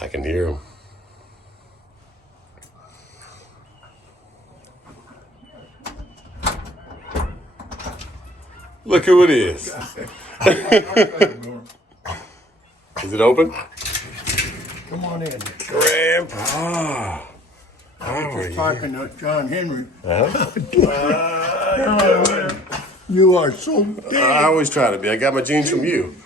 I can hear him. Look who it is. Is it open? Come on in. Grandpa. How are Just you? talking to John Henry. Huh? You are so big. I always try to be. I got my genes from you.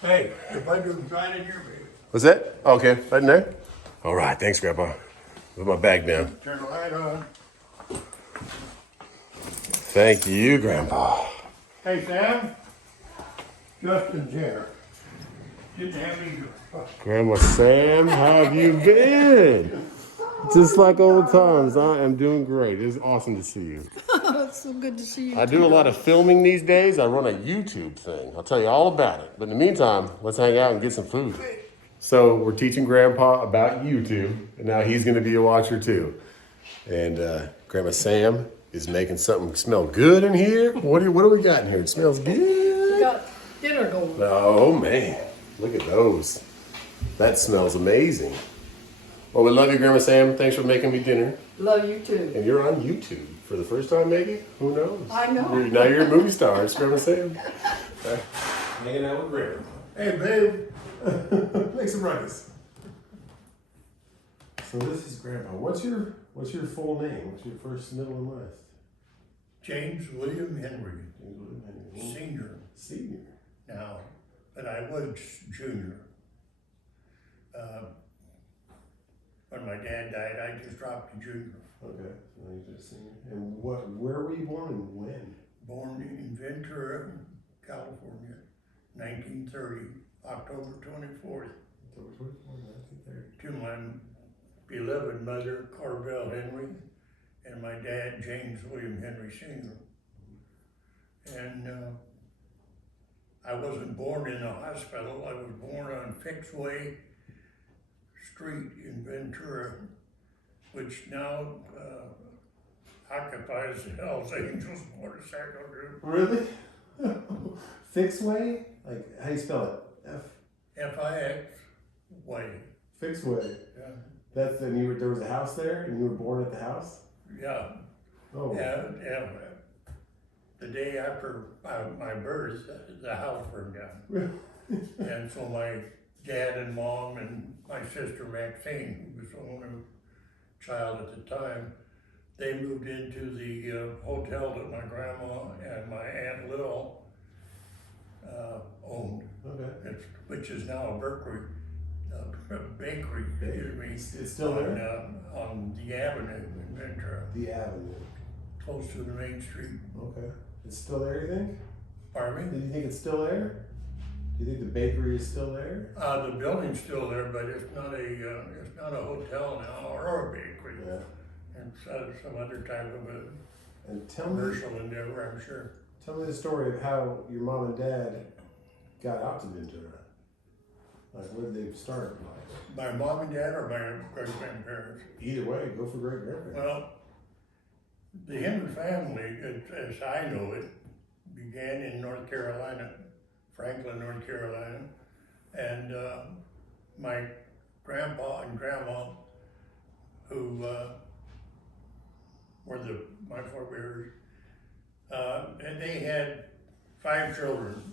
Hey, the bedroom's right in here, baby. What's that? Okay, right in there? All right, thanks, Grandpa. Put my bag down. Turn the light on. Thank you, Grandpa. Hey, Sam. Justin's here. Didn't have any. Grandma Sam, how have you been? Just like old times, I am doing great. It's awesome to see you. It's so good to see you. I do a lot of filming these days. I run a YouTube thing. I'll tell you all about it. But in the meantime, let's hang out and get some food. So we're teaching Grandpa about YouTube, and now he's going to be a watcher too. And Grandma Sam is making something smell good in here. What do we got in here? It smells We good. got dinner going. Oh man, look at those. That smells amazing. Well, we love you, Grandma Sam. Thanks for making me dinner. Love you too. And you're on YouTube for the first time, maybe? Who knows? I know. Now you're a movie star. It's Grandma Sam. Hanging out with Grandma. Hey, babe. Make some rice. So this is Grandpa. What's your full name? What's your first, middle, and last? James William Henry, Senior Senior. now, but I was junior. When my dad died, I just dropped to junior. Okay, so now you're just senior. And where were you born and when? Born in Ventura, California, 1930, October 24th. October 24th, 1930. To my beloved mother, Carvel Henry, and my dad, James William Henry Sr. And I wasn't born in a hospital. I was born on Fixway Street in Ventura, which now occupies the Hells Angels motorcycle group. Really? Fixway? Like, how do you spell it? FIX Way. Fixway. Yeah. That's, and there was a house there and you were born at the house? Yeah. Oh. And the day after my birth, the house burned down. And so my dad and mom and my sister Maxine, who was the only child at the time, they moved into the hotel that my grandma and my Aunt Lil owned, Okay. which is now a bakery, excuse me. It's still there? On the avenue in Ventura, The Avenue. close to the main street. Okay. It's still there, you think? Pardon me? Do you think it's still there? Do you think the bakery is still there? The building's still there, but it's not a hotel now or a bakery. Yeah. It's some other type of a And tell me commercial endeavor, I'm sure. the story of how your mom and dad got out to Ventura. Like, what did they start like? My mom and dad or my great-grandparents? Either way, go for great grandparents. Well, the Henry family, as I know it, began in North Carolina, Franklin, North Carolina. And my grandpa and grandma, who were my forebears, and they had 5 children.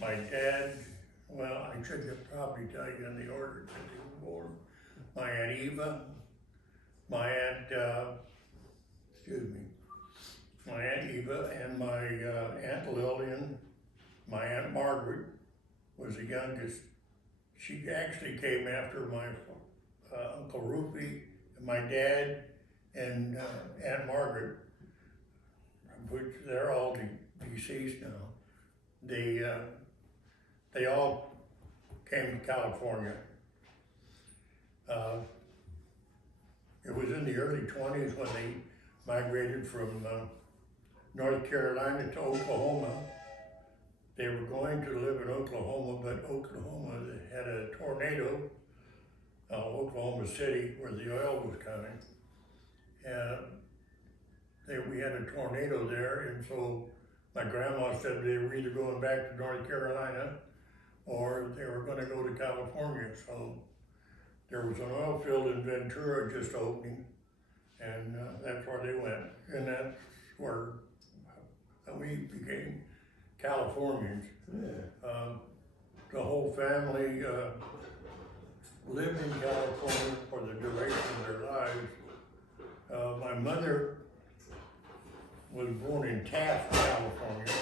My dad, well, I should probably tell you in the order that they were born. My Aunt Eva, my Aunt, my Aunt Eva and my Aunt Lillian, my Aunt Margaret was the youngest. She actually came after my Uncle Rufy, and my dad, and Aunt Margaret, which they're all deceased now. They all came to California. It was in the early 20s when they migrated from North Carolina to Oklahoma. They were going to live in Oklahoma, but Oklahoma had a tornado, Oklahoma City, where the oil was coming. And we had a tornado there, and so my grandma said they were either going back to North Carolina or they were going to go to California. So there was an oil field in Ventura just opening, and that's where they went. And that's where we became Californians. Yeah. The whole family lived in California for the duration of their lives. My mother was born in Taft, California,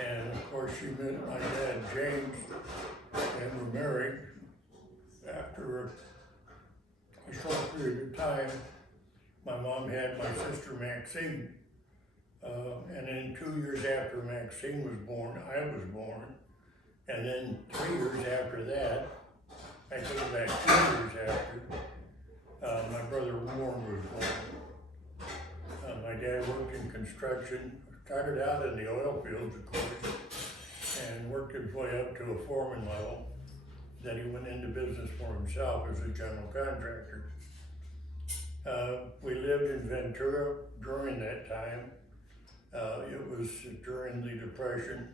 and of course she met my dad James, and were married. After a short period of time, my mom had my sister Maxine, and then 2 years after Maxine was born, I was born, and then 3 years after that, I think about 2 years after, my brother Warren was born. My dad worked in construction, started out in the oil fields, of course, and worked his way up to a foreman level. Then he went into business for himself as a general contractor. We lived in Ventura during that time. It was during the Depression,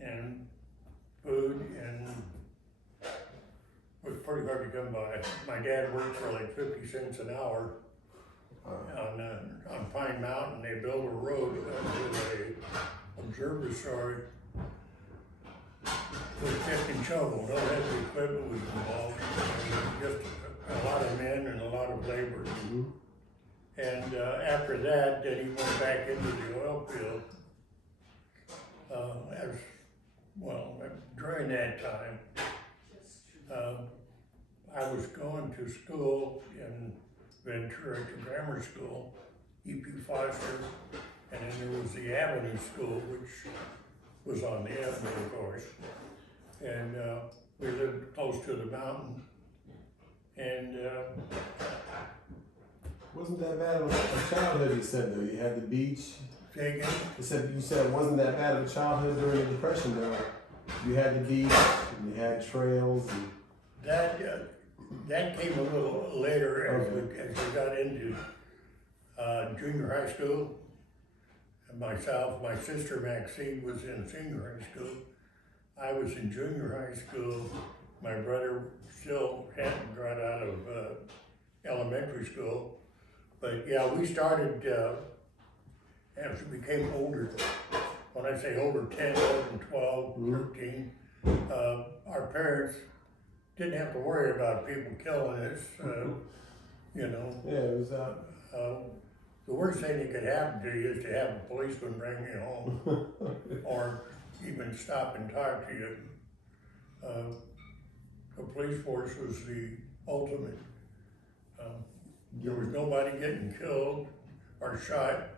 and food and was pretty hard to come by. My dad worked for like 50 cents an hour on Pine Mountain. They built a road to a observatory with pick and shovel. No heavy equipment was involved. It was just a lot of men and a lot of labor. Mm-hmm. And after that, then he went back into the oil field. During that time, I was going to school in Ventura to grammar school, E.P. Foster, and then there was the Avenue School, which was on the avenue, of course. And we lived close to the mountain. And Wasn't that bad of a childhood, you said, though? You had the beach. say again? You said it wasn't that bad of a childhood during the Depression, though. You had the beach, and you had trails. And... That came a little later as we got into junior high school. And myself, my sister Maxine was in senior high school. I was in junior high school. My brother still hadn't got out of elementary school. But yeah, we started as we became older. When I say older, 10, 11, 12, 13, our parents didn't have to worry about people killing us, you know. Yeah, it was The worst thing that could happen to you is to have a policeman bring you home or even stop and talk to you. The police force was the ultimate. There was nobody getting killed or shot.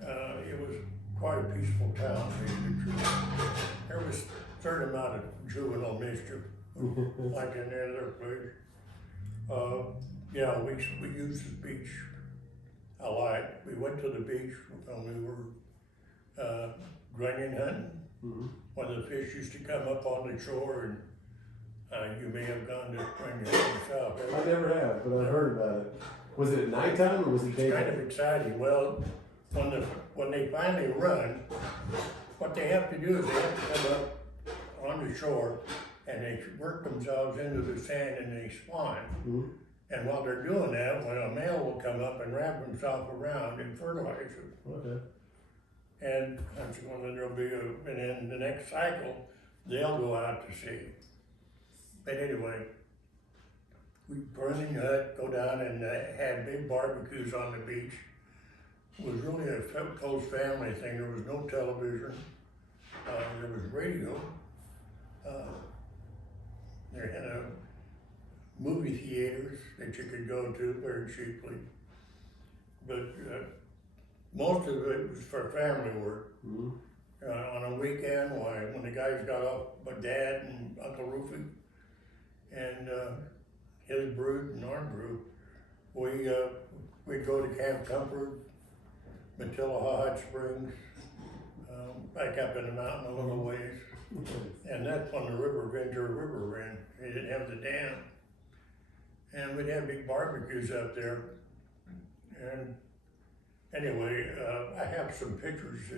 It was quite a peaceful town, to tell you the truth. There was a certain amount of juvenile mischief, like in any other place. Yeah, we used the beach a lot. We went to the beach when we were grinding hunting. When the fish used to come up on the shore, and you may have gone to grinding hunting yourself. I never have, but I've heard about it. Was it at nighttime or was it It's daytime? kind of exciting. Well, when they finally run, what they have to do is they have to come up on the shore and they work themselves into the sand and they spawn. And while they're doing that, when a male will come up and wrap himself around and fertilize it. Okay. And consequently there'll be and then the next cycle, they'll go out to sea. But anyway, we run in the hut, go down and had big barbecues on the beach. It was really a close family thing. There was no television. There was radio. There had movie theaters that you could go to very cheaply. But most of it was for family work. On a weekend, when the guys got off, my dad and Uncle Rufy and his brood and our brood, we'd go to Camp Comfort, Matilla Hot Springs, back up in the mountain a little ways. And that's when the Ventura River ran. They didn't have the dam. And we'd have big barbecues up there. And anyway, I have some pictures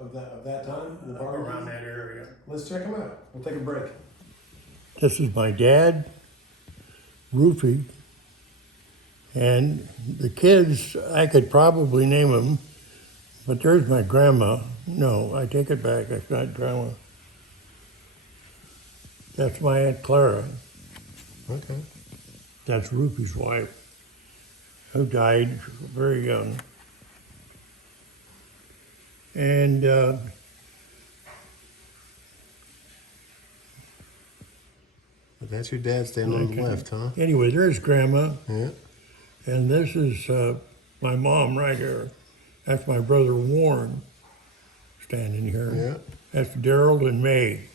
Of that time? The around that area. Let's check them out. We'll take a break. This is my dad, Rufy, and the kids, I could probably name them, but there's my grandma. No, I take it back, that's not grandma. That's my Aunt Clara. Okay. That's Rufy's wife, who died very young. And But that's your dad standing on the left, huh? anyway, there's grandma. Yeah. And this is my mom right here. That's my brother Warren standing here. Yeah. That's Daryl and May,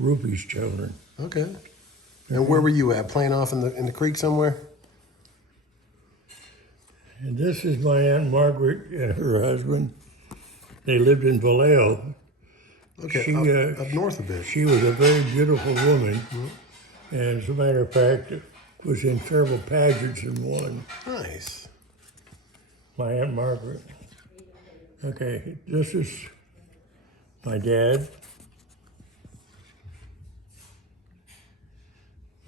Rufy's children. Okay. And where were you at? Playing off in the creek somewhere? And this is my Aunt Margaret and her husband. They lived in Vallejo. Okay. She, up north a bit. She was a very beautiful woman. And as a matter of fact, was in several pageants and won. Nice. My Aunt Margaret. Okay, this is my dad.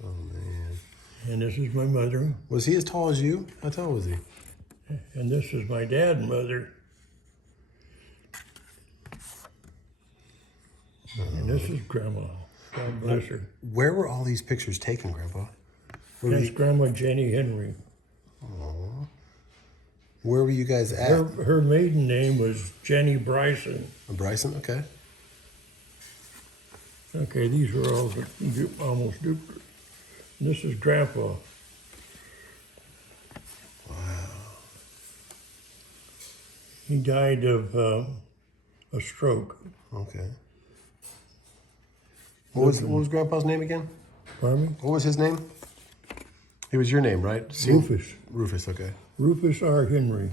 Oh man. And this is my mother. Was he as tall as you? How tall was he? And this is my dad and mother. And this is Grandma. God bless her. Where were all these pictures taken, Grandpa? That's Grandma Jenny Henry. Where were you guys at? Her maiden name was Jenny Bryson. Bryson. Okay. Okay, these are all almost duplicate. This is Grandpa. Wow. He died of a stroke. Okay. What was Grandpa's name again? Pardon me? What was his name? It was your name, right? Rufus. Rufus. Okay. Rufus R. Henry.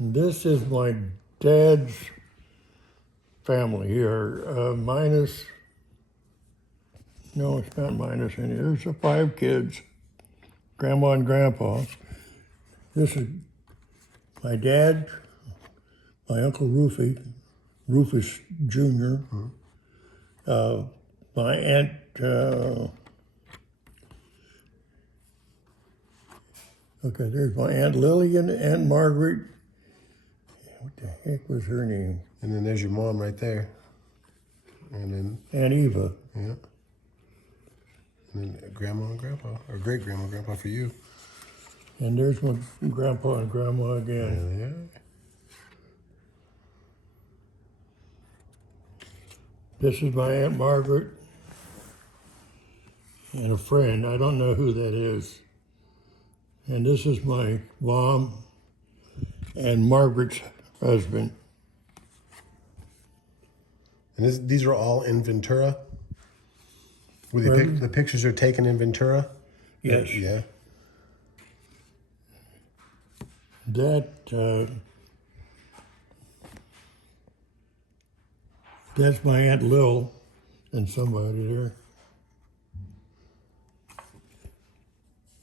And this is my dad's family here. No, it's not minus any. There's the 5 kids, Grandma and Grandpa. This is my dad, my Uncle Rufus Jr., my Aunt, okay, there's my Aunt Lillian, Aunt Margaret. What the heck was her name? And then there's your mom right there. And then Aunt Eva. yeah. And then Grandma and Grandpa, or great Grandma and Grandpa for you. And there's my Grandpa and Grandma again. Yeah. This is my Aunt Margaret and a friend. I don't know who that is. And this is my mom and Margaret's husband. And these are all in Ventura? Were the pictures are taken in Ventura? Yes. Yeah. That's my Aunt Lil and somebody there.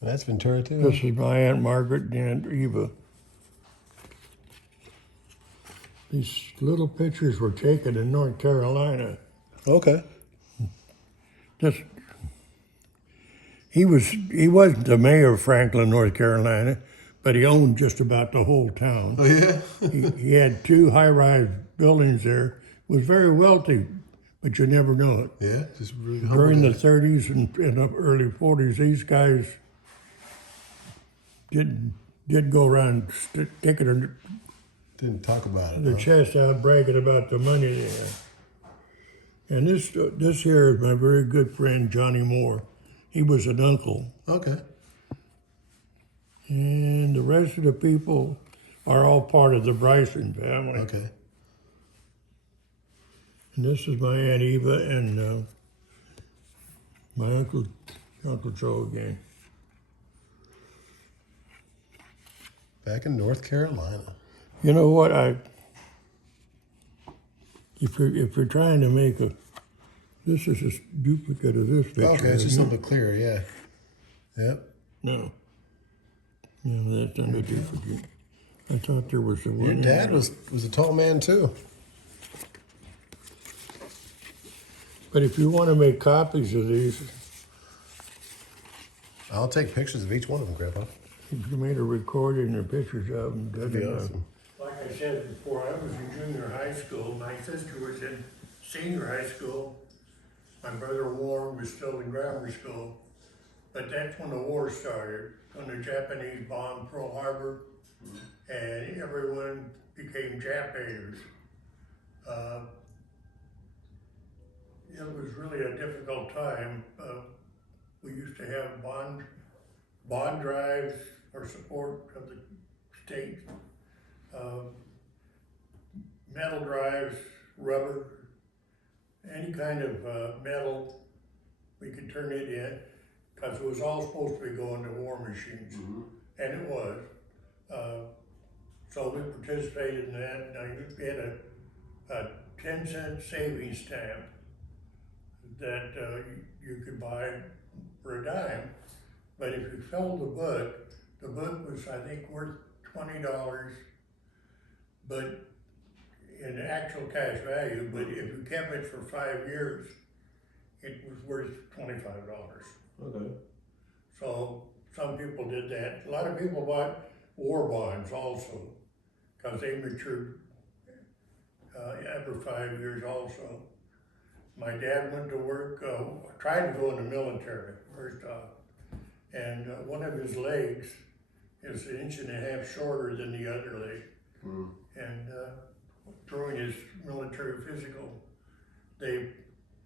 That's Ventura too. This is my Aunt Margaret and Aunt Eva. These little pictures were taken in North Carolina. Okay. He wasn't the mayor of Franklin, North Carolina, but he owned just about the whole town. Oh yeah. He had 2 high-rise buildings there. Was very wealthy, but you never know it. Yeah. Just really humble During the guy. 30s and the early 40s, these guys did go around sticking Didn't talk about it. their Huh? chest out, bragging about the money they had. And this here is my very good friend Johnny Moore. He was an uncle, Okay. and the rest of the people are all part of the Bryson family. Okay. And this is my Aunt Eva and my Uncle Joe again. Back in North Carolina. You know what? If you're trying to make this is a duplicate of this picture. Okay, it's just a isn't little bit clearer, yeah. Yep. it? No. No, that's not a duplicate. I thought there was the one. Your dad was a tall man too. But if you want to make copies of these, I'll take pictures of each one of them, Grandpa. if you made a recording or pictures of them, That'd be awesome. Like I said before, I was in junior high school. My sister was in senior high school. My brother Warren was still in grammar school. But that's when the war started, when the Japanese bombed Pearl Harbor, and everyone became Jap haters. It was really a difficult time. We used to have bond drives for support of the state, metal drives, rubber, any kind of metal, we could turn it in, because it was all supposed to be going to war machines, and it was. So we participated in that, and we had a 10-cent savings stamp that you could buy for a dime. But if you sold the book was, I think, worth $20, but in actual cash value, but if you kept it for 5 years, it was worth $25. Okay. So some people did that. A lot of people bought war bonds also, because they matured after 5 years also. My dad went to work, tried to go in the military first off, and one of his legs is an inch and a half shorter than the other leg. And during his military physical, they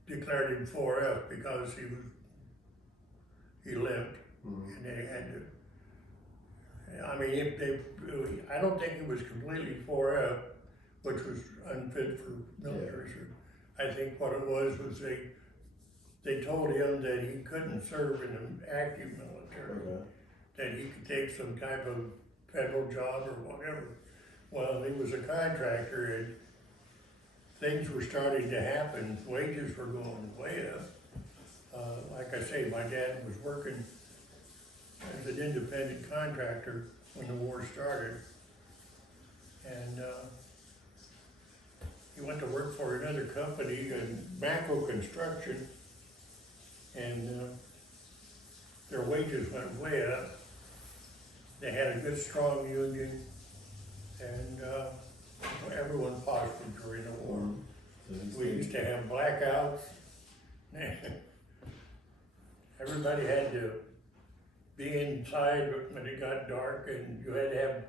declared him 4F because he limped, and they had to. I mean, I don't think it was completely 4F, which was unfit for military service. I think what it was they told him that he couldn't serve in the active military, that he could take some type of federal job or whatever. Well, he was a contractor, and things were starting to happen. Wages were going way up. Like I say, my dad was working as an independent contractor when the war started. And he went to work for another company, Macro Construction, and their wages went way up. They had a good, strong union, and everyone prospered during the war. We used to have blackouts. Everybody had to be inside when it got dark, and you had to have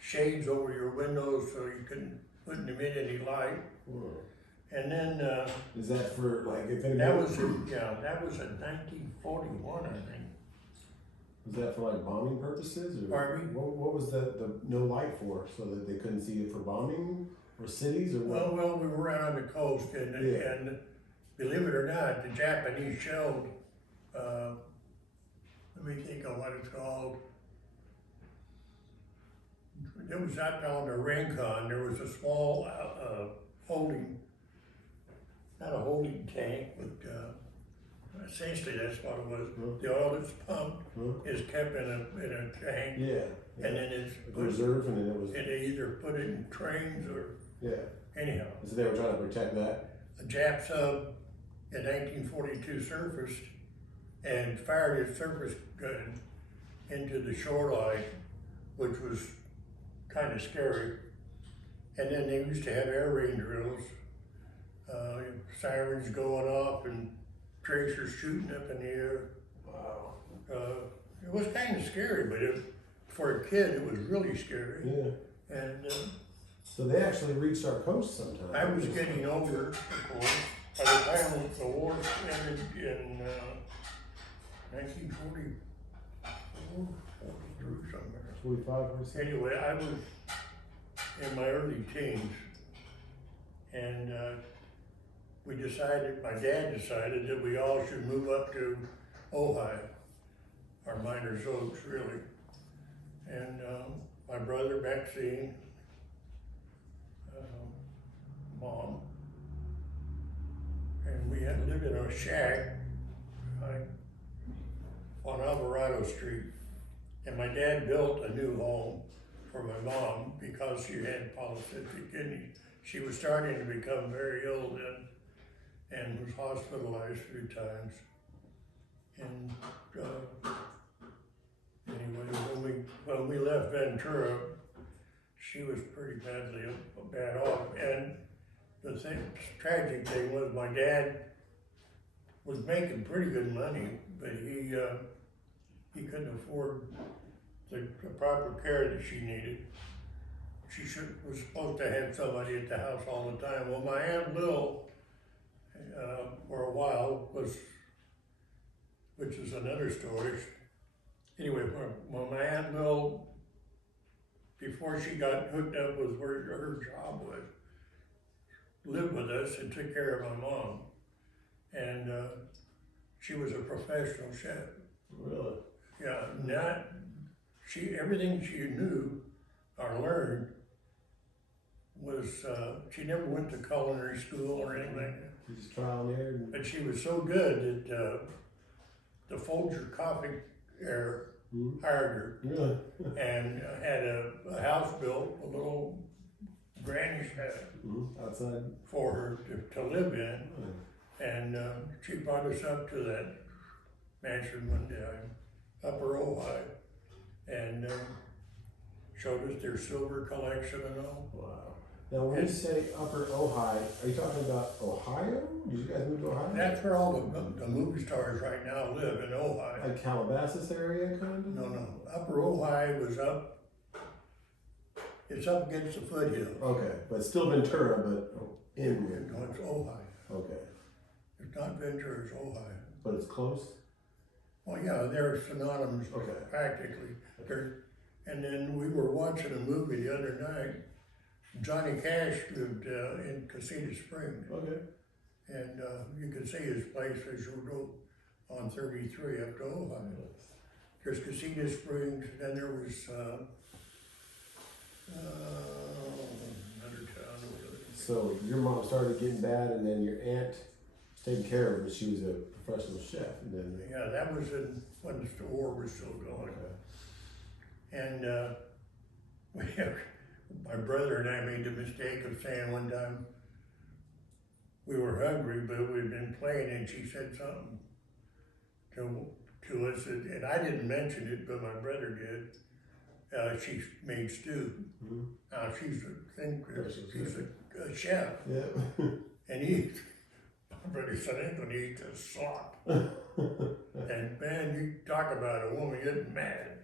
shades over your windows so you couldn't put them in any light. And then Is that for like if anybody? that was in 1941, I think. Was that for like bombing purposes, or Pardon me? what was the no light for? So that they couldn't see it for bombing or cities or what? Well, we were out on the coast, and believe it or not, the Japanese shelled. Let me think of what it's called. It was out on the Rincon. There was a small holding, not a holding tank, but essentially that's what it was. The oil that's pumped is kept in a tank, and then it's reserve, and then it was. And they either put it in trains or anyhow. So they were trying to protect that. A Jap sub in 1942 surfaced and fired its surface gun into the shoreline, which was kind of scary. And then they used to have air raid drills, sirens going off and tracers shooting up in the air. Wow. It was kind of scary, but for a kid, it was really scary. Yeah. And so they actually reached our coast sometime. I was getting older, of course. By the time the war ended in 1940, 43 somewhere. 45%. Anyway, I was in my early teens, and my dad decided that we all should move up to Ojai, or Miners Oaks, really. And my brother, Maxine, Mom, and we had lived in a shack on Alvarado Street. And my dad built a new home for my mom because she had polycystic kidneys. She was starting to become very ill then. and was hospitalized 3 times. And anyway, when we left Ventura, she was pretty bad off. And the tragic thing was my dad was making pretty good money, but he couldn't afford the proper care that she needed. She was supposed to have somebody at the house all the time. Well, my Aunt Lil, for a while, which is another story. Anyway, when my Aunt Lil, before she got hooked up with where her job was, lived with us and took care of my mom. And she was a professional chef. Really? Yeah, everything she knew or learned was, she never went to culinary school or anything like that. You just trial and error. But she was so good that the Folger Coffee Air hired her Really? and had a house built, a little granny shack Outside. for her to live in. And she brought us up to that mansion one time, Upper Ojai, and showed us their silver collection and all. Wow. Now, when you say Upper Ojai, are you talking about Ohio? Did you guys move to Ohio? That's where all the movie stars right now live, in Ojai. Like Calabasas area, kind of? No, Upper Ojai was up, it's up against the foothills. Okay, but still Ventura, but in. No, it's Ojai. Okay, It's not Ventura, it's Ojai. but it's close? Well, yeah, they're synonymous Okay. practically. And then we were watching a movie the other night. Johnny Cash lived in Casita Springs, Okay. and you could see his place as you go on 33 up to Ojai. There's Casita Springs, then there was another town over there. So your mom started getting bad and then your aunt was taking care of her, but she was a professional chef and then. Yeah, that was when the war was still going. Okay. And my brother and I made the mistake of saying one time, we were hungry, but we'd been playing, and she said something to us, and I didn't mention it, but my brother did. She made stew. Mm-hmm. Now she's a chef, Yeah. and my brother said, I ain't gonna eat this slop. And man, you talk about a woman getting mad.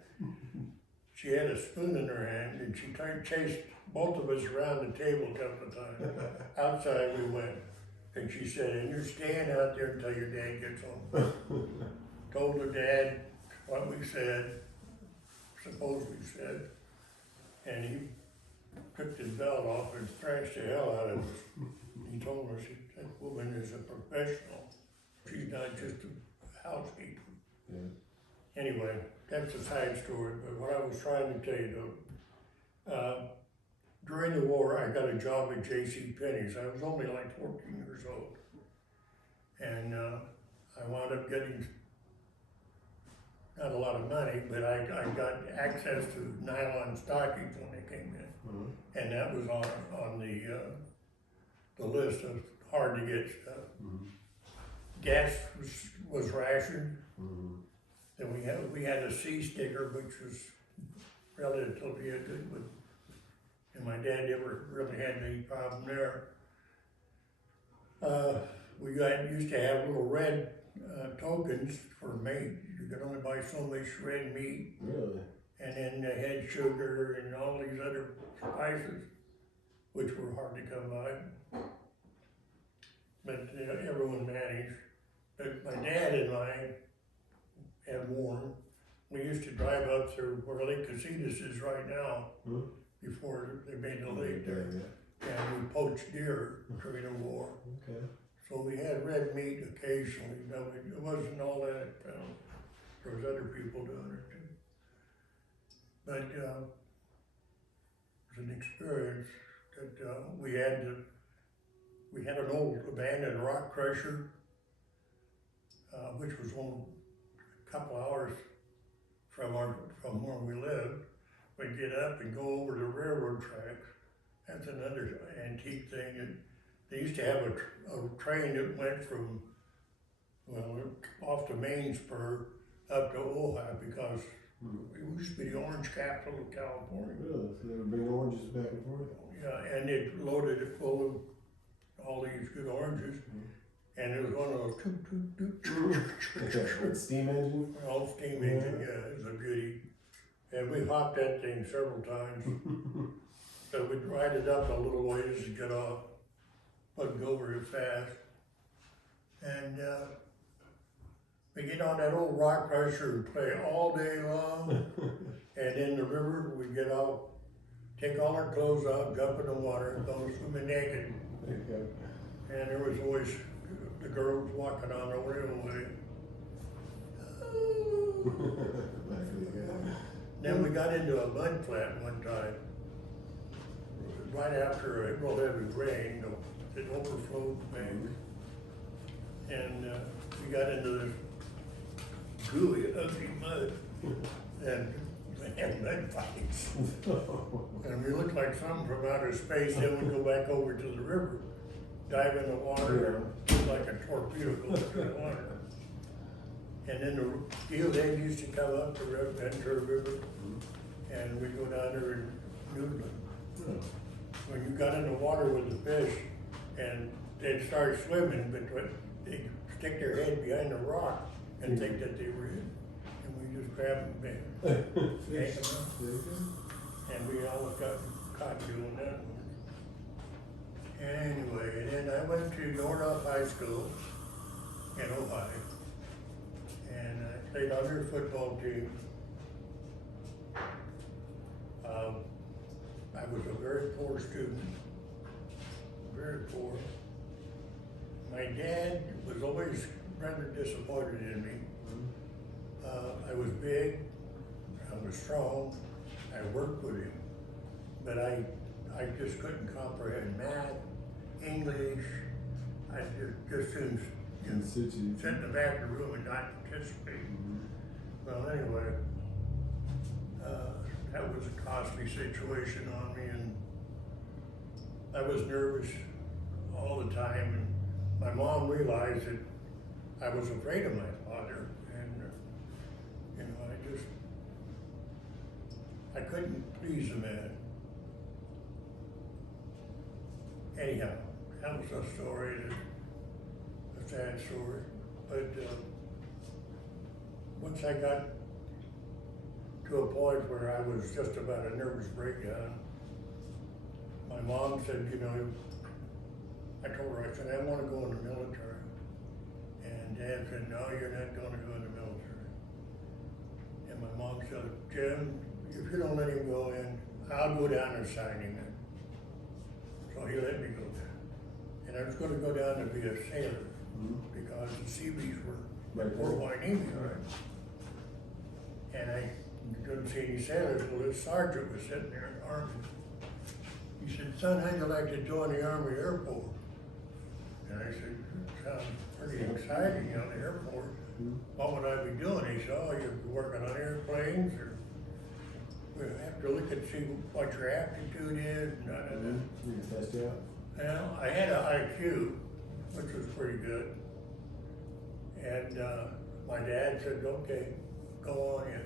She had a spoon in her hand, and she chased both of us around the table a couple of times. Outside we went, and she said, and you're staying out there until your dad gets home. Told her dad what we said, suppose we said, and he took his belt off and thrashed the hell out of us. He told us that woman is a professional. She's not just a housekeeper. Yeah. Anyway, that's a side story, but what I was trying to tell you though, during the war, I got a job at J.C. Penney's. I was only like 14 years old. And I wound up getting not a lot of money, but I got access to nylon stockings when they came in. Mm-hmm. And that was on the list of hard to get stuff. Mm-hmm. Gas was rationed. Mm-hmm. Then we had a C sticker, which was relatively good, but and my dad never really had any problem there. We used to have little red tokens for meat. You could only buy so much red meat, Really? and then they had sugar and all these other spices, which were hard to come by. But everyone managed. But my dad and I had Warren. We used to drive up through where Lake Casitas is right now, Mm-hmm. before they made the lake there. Yeah. And we poached deer during the war. Okay. So we had red meat occasionally, but it wasn't all that, there was other people doing it too. But it was an experience that we had an old abandoned rock crusher, which was a couple hours from where we lived. We'd get up and go over the railroad tracks. That's another antique thing. they used to have a train that went from, well, off the main spur up to Ojai because it used to be the orange capital of California. Really? So they would bring oranges back and forth? Yeah, and it loaded it full of all these good oranges. And it was one of those With steam engine? all steam engine, yeah, it was a beauty. And we hopped that thing several times. So we'd ride it up a little ways to get off, wouldn't go very fast. And we get on that old rock crusher and play all day long. And in the river, we get off, take all our clothes off, jump in the water, go swimming naked. There you go. And there was always the girls walking on the railway. Back of the guy. Then we got into a mud flat one time. Right after a real heavy rain, it overflowed the bank. And we got into this gooey, ugly mud. And we had mud fights. And we looked like something from outer space. Then we go back over to the river, dive in the water, and like a torpedo go through the water. And then the steelhead used to come up the Ventura River, and we'd go down there and noodle them. When you got in the water with the fish, and they'd start swimming, but they'd stick their head behind the rock and think that they were in, and we just grab them and yank them up. There you go. And we always got caught doing that. Anyway, and then I went to Nordhoff High School in Ohio. And I played on their football team. I was a very poor student, very poor. My dad was always rather disappointed in me. I was big, I was strong, I worked with him, but I just couldn't comprehend math, English. I just soon, you know, sit in the back of the room and not participate. Well, anyway, that was a costly situation on me, and I was nervous all the time. And my mom realized that I was afraid of my father, and you know, I couldn't please the man. Anyhow, that was a story, a sad story. But once I got to a point where I was just about a nervous breakdown, my mom said, you know, I told her, I said, I want to go in the military. And Dad said, no, you're not going to go in the military. And my mom said, Jim, if you don't let him go in, I'll go down and sign him in. So he let me go down. And I was going to go down to be a sailor because the Seabees were Fort Hueneme, right? And I couldn't see any sailors. Well, this sergeant was sitting there in the Army. He said, son, how'd you like to join the Army Air Force? And I said, sounds pretty exciting, you know, the Air Force. What would I be doing? He said, oh, you're working on airplanes, or we have to look and see what your aptitude is. And You can test you out. well, I had an IQ, which was pretty good. And my dad said, okay, go on in.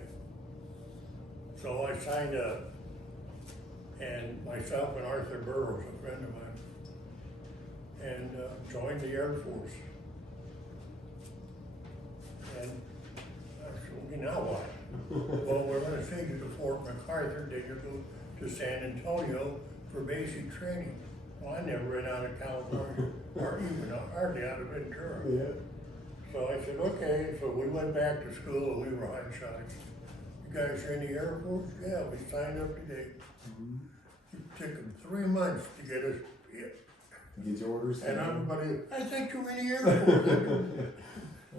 So I signed up, and myself and Arthur Burroughs, a friend of mine, and joined the Air Force. And I said, well, now what? Well, we're gonna send you to Fort MacArthur, then you go to San Antonio for basic training. Well, I never been out of California, or even hardly out of Ventura. Yeah. So I said, okay, so we went back to school and we were hot shots. You guys are in the Air Force? Yeah, we signed up today. It took them 3 months to get us, Get your orders. and everybody, I think you're in the Air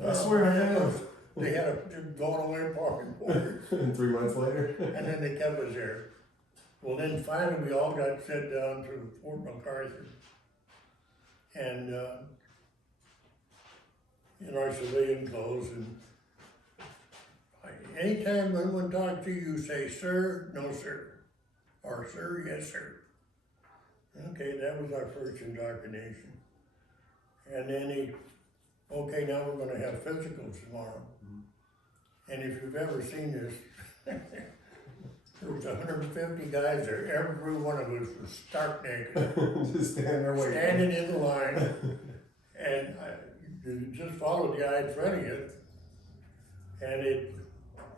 Force. I swear I am. They had a going away parking order, And 3 months later. and then they kept us there. Well, then finally we all got sent down to Fort MacArthur. And in our civilian clothes, and anytime anyone talks to you, you say, sir, no sir, or sir, yes sir. Okay, that was our first indoctrination. And then okay, now we're gonna have physicals tomorrow. And if you've ever seen this, there was 150 guys there, every one of us was stark naked, Just stand there waiting. standing in the line. And you just followed the guy in front of you. And it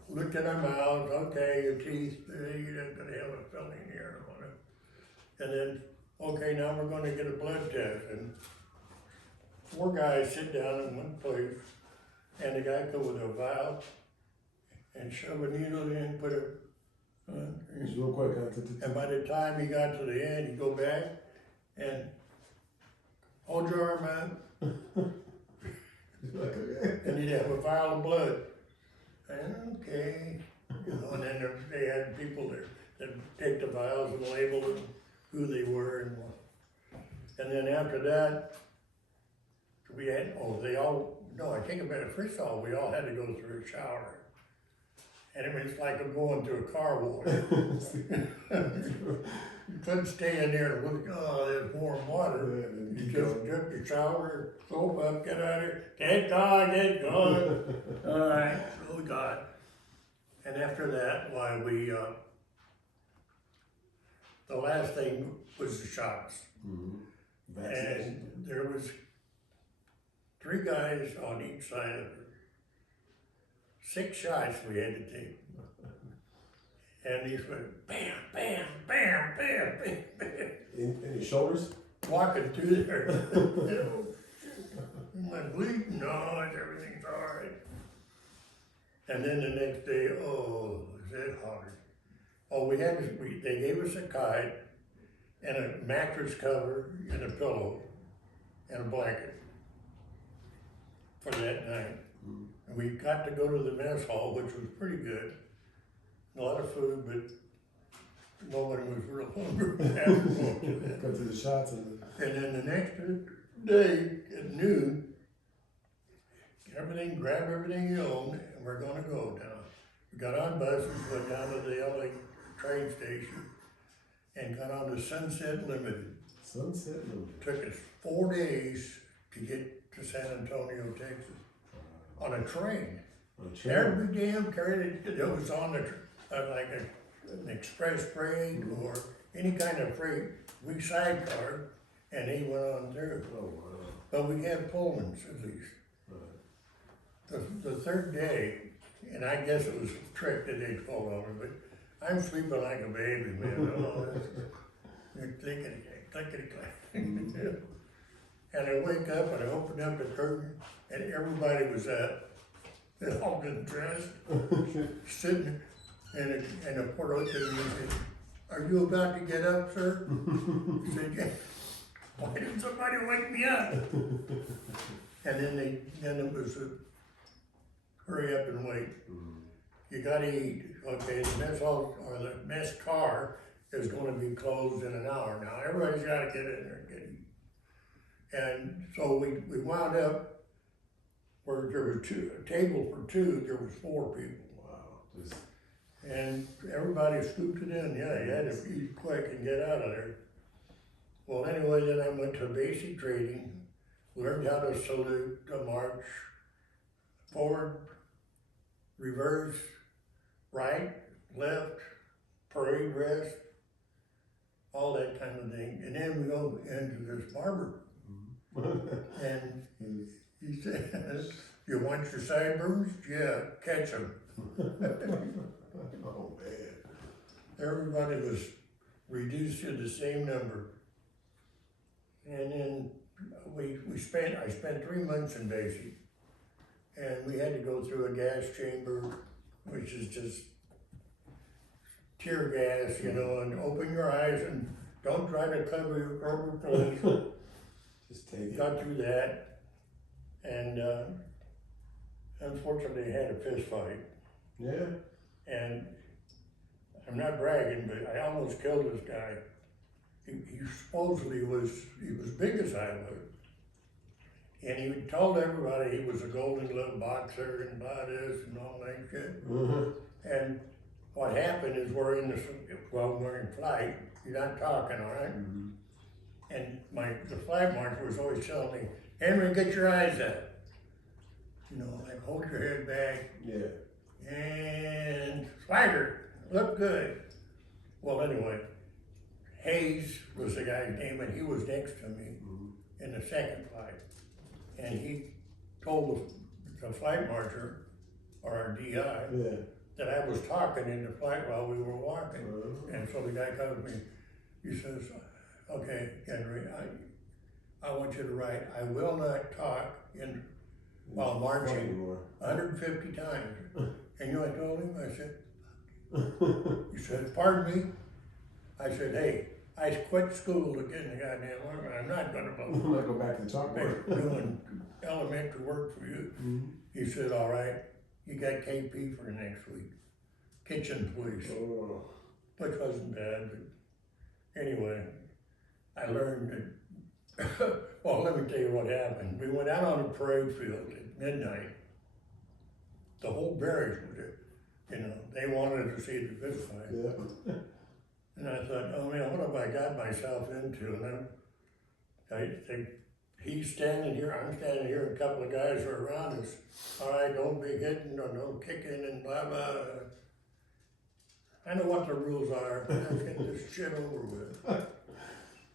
looked at our mouths, okay, your teeth, you're not gonna have a filling here or whatever. And then, okay, now we're gonna get a blood test. And 4 guys sit down in one place, and the guy go with a vial and shove a needle in, put a, Just real quick, and by the time he got to the end, he'd go back and hold your arm out, and he'd have a vial of blood. And okay, and then they had people there that take the vials and label them, who they were and what. And then after that, we had, I take it back, first of all, we all had to go through a shower. And it was like going through a car wash. You couldn't stay in there and look, oh, there's warm water. You just took your shower, soap up, get out of here, get going. All right, oh God. And after that, the last thing was the shots. And there was 3 guys on each side of it. 6 shots we had to take. And these went bam, bam, bam, bam, bam, bam. In your shoulders? Walking through there. Am I bleeding? No, everything's all right. And then the next day, oh, is that hard? Oh, they gave us a kite and a mattress cover and a pillow and a blanket for that night. And we got to go to the mess hall, which was pretty good. A lot of food, but no one was real hungry after going to that. Go through the shots and And then the next day at noon, grab everything you own, and we're gonna go down. We got on buses, went down to the LA train station, and got on the Sunset Limited. Sunset Limited. Took us 4 days to get to San Antonio, Texas, on a train. Every damn train that was on like an express freight or any kind of freight, we sidecarred, and he went on through. Oh, wow. But we had Pullmans at least. The 3rd day, and I guess it was a trick that they pulled on me, but I'm sleeping like a baby, man. Oh, you're clickety-clack. And I wake up and I open up the curtain, and everybody was up. They all been dressed, sitting, and the porter looked at me and said, "Are you about to get up, sir?" I said, "Yeah." "Why didn't somebody wake me up?" And then it was hurry up and wait. You gotta eat. Okay, the mess hall or the mess car is gonna be closed in an hour. Now everybody's gotta get in there and get eat. And so we wound up where there was a table for 2, there was 4 people. Wow. And everybody scooped it in. Yeah, you had to eat quick and get out of there. Well, anyway, then I went to basic training, learned how to salute, to march, forward, reverse, right, left, parade rest, all that kind of thing. And then we go into this barber. And he says, "You want your sideburns? Yeah, catch them." Oh, man. Everybody was reduced to the same number. And then I spent 3 months in basic. And we had to go through a gas chamber, which is just tear gas, and open your eyes and don't try to cover your face. Just take it. Got through that, and unfortunately had a fist fight. Yeah. And I'm not bragging, but I almost killed this guy. He supposedly was big as I was. And he told everybody he was a Golden Glove boxer and blah this and all that shit. And what happened is we're in flight, you're not talking, all right? And the flag marshal was always telling me, Henry, get your eyes up. You know, like hold your head back Yeah. and swagger, look good. Well, anyway, Hayes was the guy's name, and he was next to me in the second flight. And he told the flight marshal, or our DI, Yeah. that I was talking in the flight while we were walking. And so the guy comes to me, he says, okay, Henry, I want you to write, I will not talk while marching Anymore. 150 times. And you know what I told him? I said, he said, pardon me? I said, hey, I quit school to get in the goddamn army. I'm not gonna I'm not go back to the chalkboard. be doing elementary work for you. He said, all right, you got KP for next week. Kitchen police, Oh. which wasn't bad, but anyway, I learned that, well, let me tell you what happened. We went out on the parade field at midnight. The whole barracks was there, you know, they wanted to see the fist fight. Yeah. And I thought, oh man, what have I got myself into? And then he's standing here, I'm standing here, and a couple of guys are around us. All right, don't be hitting or no kicking and blah, blah. I know what the rules are. Let's get this shit over with.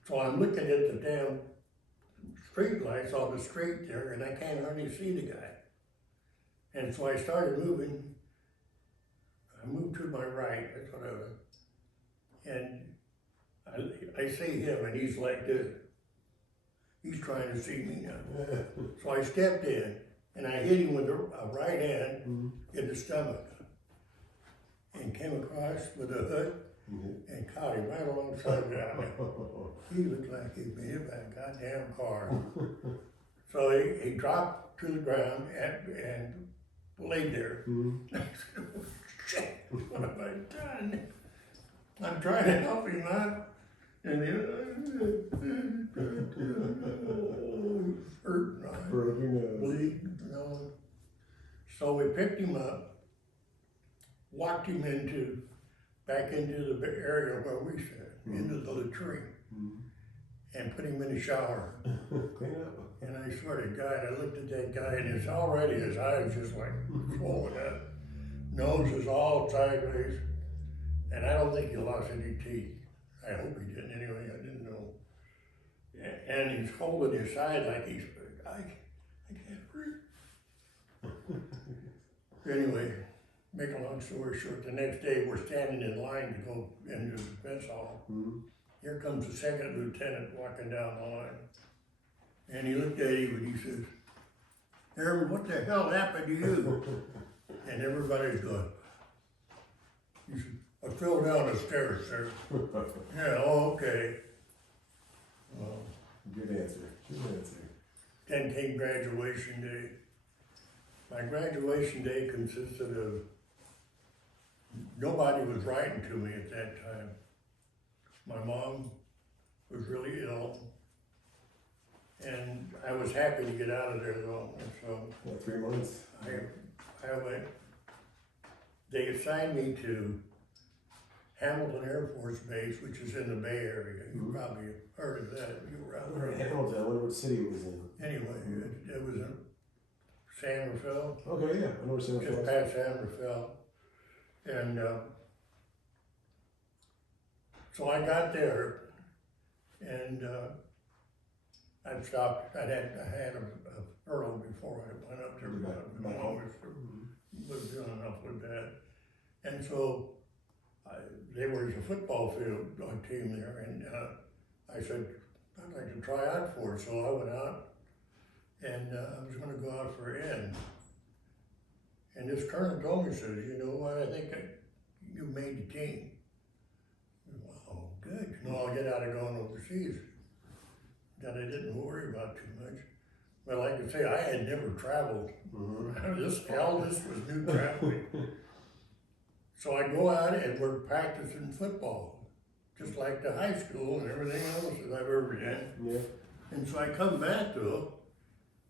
So I'm looking at the damn street lights on the street there, and I can't hardly see the guy. And so I started moving. I moved to my right, that's what I was. And I see him, and he's like this. He's trying to see me now. So I stepped in, and I hit him with a right hand in the stomach, and came across with a hook and caught him right alongside the alley. He looked like he'd been hit by a goddamn car. So he dropped to the ground and laid there. I said, oh, shit, what have I done? I'm trying to help him out, and he hurt, Broke your nose. bleeding, you know. So we picked him up, walked him back into the area where we sat, into the latrine, and put him in the shower. Clean up. And I swear to God, I looked at that guy, and his eyes just like swollen up, nose is all sideways. And I don't think he lost any teeth. I hope he didn't anyway, I didn't know. And he's holding his side like I can't breathe. Anyway, make a long story short, the next day we're standing in line to go into the defense hall. Here comes the second lieutenant walking down the line. And he looked at him and he says, Aaron, what the hell happened to you? And everybody's going, he said, I fell down the stairs, sir. Yeah, oh, okay. Well, Good answer. Good answer. then came graduation day. My graduation day consisted of, nobody was writing to me at that time. My mom was really ill. And I was happy to get out of there though, and so What, 3 months? I went, they assigned me to Hamilton Air Force Base, which is in the Bay Area. You probably heard of that, you were out We're in there. Hamilton. I wonder what city it was in. Anyway, it was in San Rafael, Okay, yeah, I know where San just Rafael is. past San Rafael. And so I got there, and I'd stopped, I had a furlough before I went up there, but my mom was doing enough with that. And so there was a football field on team there, and I said, I'd like to try out for it. So I went out, and I was gonna go out for N. And this colonel told me, says, you know what, I think you made the team. Wow, good. You know, I'll get out of going overseas. That I didn't worry about too much. Well, like I say, I had never traveled. This was new traveling. So I go out and we're practicing football, just like the high school and everything else that I've ever done. Yeah. And so I come back to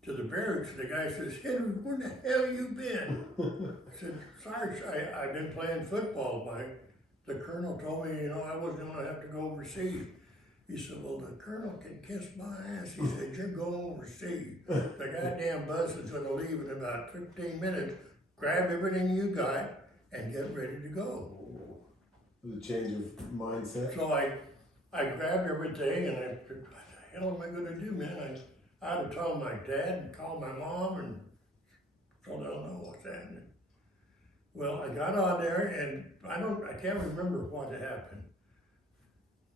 the barracks, the guy says, Henry, where the hell you been? I said, Sarge, I've been playing football. The colonel told me, you know, I wasn't gonna have to go overseas. He said, well, the colonel can kiss my ass. He said, you're going overseas. The goddamn bus is gonna leave in about 15 minutes. Grab everything you got and get ready to go. The change of mindset. So I grabbed everything and I said, what the hell am I gonna do, man? I had to tell my dad and call my mom and so they'll know what's happening. Well, I got on there and I can't remember what happened.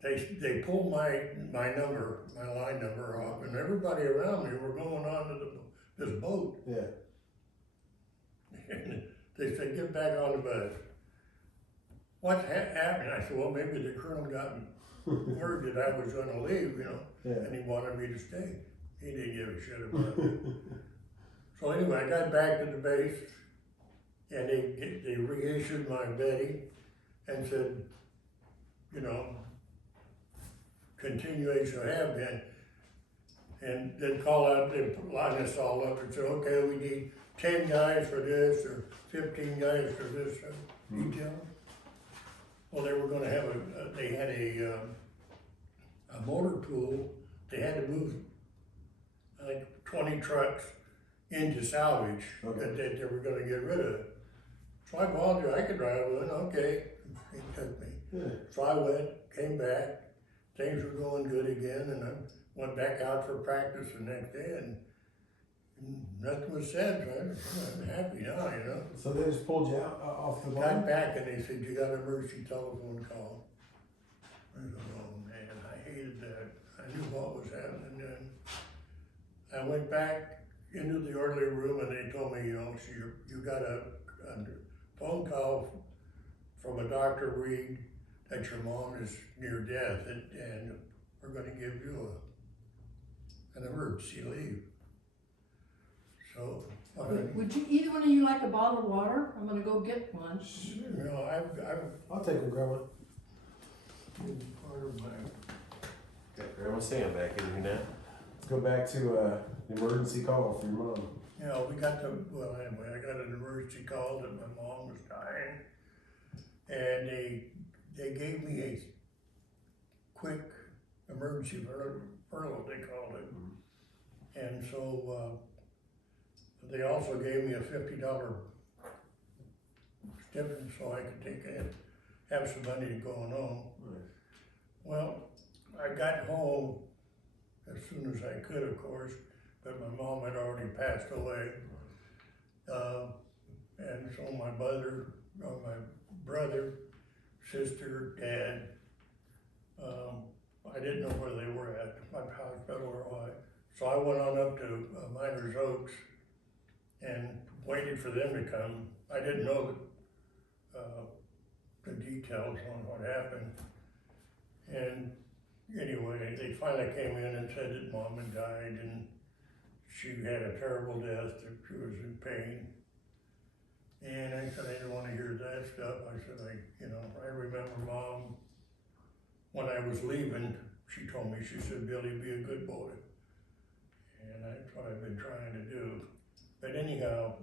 They pulled my number, my line number off, and everybody around me were going on to this boat. Yeah. And they said, get back on the bus. What happened? I said, well, maybe the colonel got word that I was gonna leave, you know, Yeah. and he wanted me to stay. He didn't give a shit about it. So anyway, I got back to the base, and they reissued my Betty and said, you know, continue as you have been. And they'd call out, they'd line us all up and say, okay, we need 10 guys for this, or 15 guys for this detail. Well, they were gonna have they had a motor pool. They had to move like 20 trucks into salvage that they were gonna get rid of. So I volunteered, I could drive one, okay, he took me. Yeah. So I went, came back, things were going good again, and I went back out for practice the next day, and nothing was said, so I'm happy now, you know. So they just pulled you out off the Got line? back and they said, you got an emergency telephone call. I said, oh man, I hated that. I knew what was happening then. I went back into the orderly room and they told me, you know, so you got a phone call from a Dr. Reed that your mom is near death and we're gonna give you an emergency leave. So, Would you, either one of you like a bottle of water? I'm gonna go get one. you know, I've I'll take one, Grandma. been part of my Got Grandma Sam back in here now. Let's go back to the emergency call for your mom. Yeah, well, anyway, I got an emergency call that my mom was dying. And they gave me a quick emergency furlough, they called it. And so, they also gave me a $50 stipend so I could take it, have some money going on. Right. Well, I got home as soon as I could, of course, but my mom had already passed away. And so my brother, sister, dad, I didn't know where they were at, my hospital or what. So I went on up to Miners Oaks and waited for them to come. I didn't know the details on what happened. And anyway, they finally came in and said that Mom had died and she had a terrible death, that she was in pain. And I said, I didn't want to hear that stuff. I said, I remember Mom, when I was leaving, she told me, she said, Billy, be a good boy. And that's what I've been trying to do. But anyhow,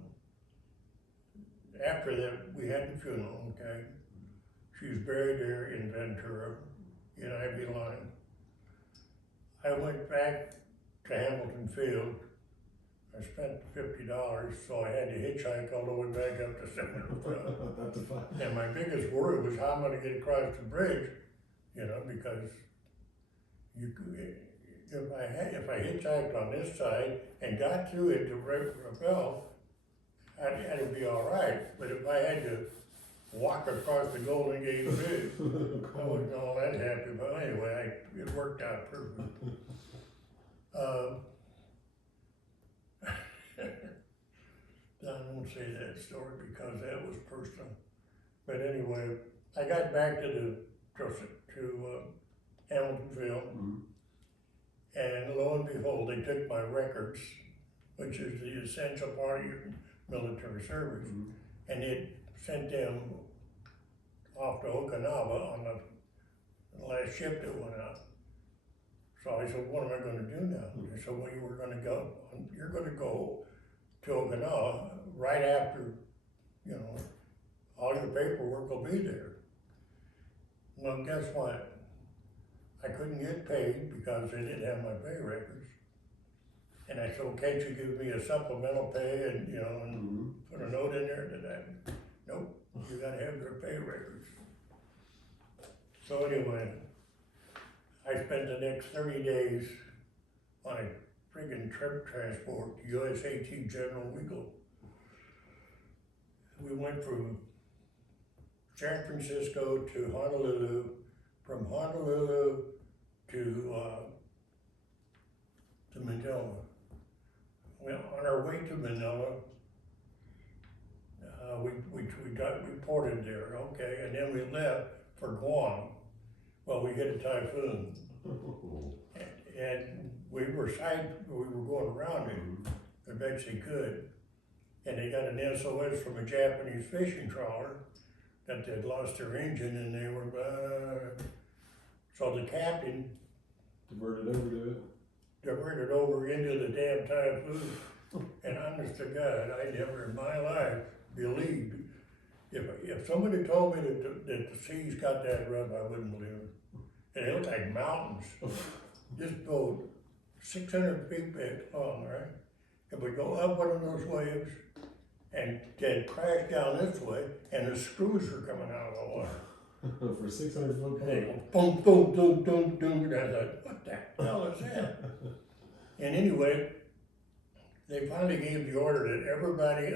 after that, we had the funeral, okay? She was buried there in Ventura, in Ivy Line. I went back to Hamilton Field. I spent $50, so I had to hitchhike all the way back up to Seminole. And my biggest worry was how I'm gonna get across the bridge, because if I hitchhiked on this side and got through it to Rappel, I'd be all right. But if I had to walk across the Golden Gate Bridge, I wasn't all that happy. But anyway, it worked out perfect. I won't say that story because that was personal. But anyway, I got back to Hamiltonville, and lo and behold, they took my records, which is the essential part of your military service, and it sent them off to Okinawa on the last ship that went out. So I said, what am I gonna do now? They said, well, you're gonna go to Okinawa right after, all your paperwork will be there. Well, guess what? I couldn't get paid because they didn't have my pay records. And I said, well, can't you give me a supplemental pay and, you know, and put a note in there that nope, you gotta have their pay records. So anyway, I spent the next 30 days on a friggin' trip transport, USAT General Weagle. We went from San Francisco to Honolulu, from Honolulu to Manila. Well, on our way to Manila, we ported there, okay, and then we left for Guam. Well, we hit a typhoon, and we were going around it the best they could, and they got an SOS from a Japanese fishing trawler that they'd lost their engine, and they were, so the captain diverted over into the damn typhoon. And honest to God, I never in my life believed, if somebody told me that the seas got that rough, I wouldn't believe it. And it looked like mountains. This boat, 600 feet back long, right? It would go up one of those waves and then crash down this way, and the screws were coming out of the water. For 600 foot They boat. go boom, boom, boom, boom, boom, and I thought, what the hell is that? And anyway, they finally gave the order that everybody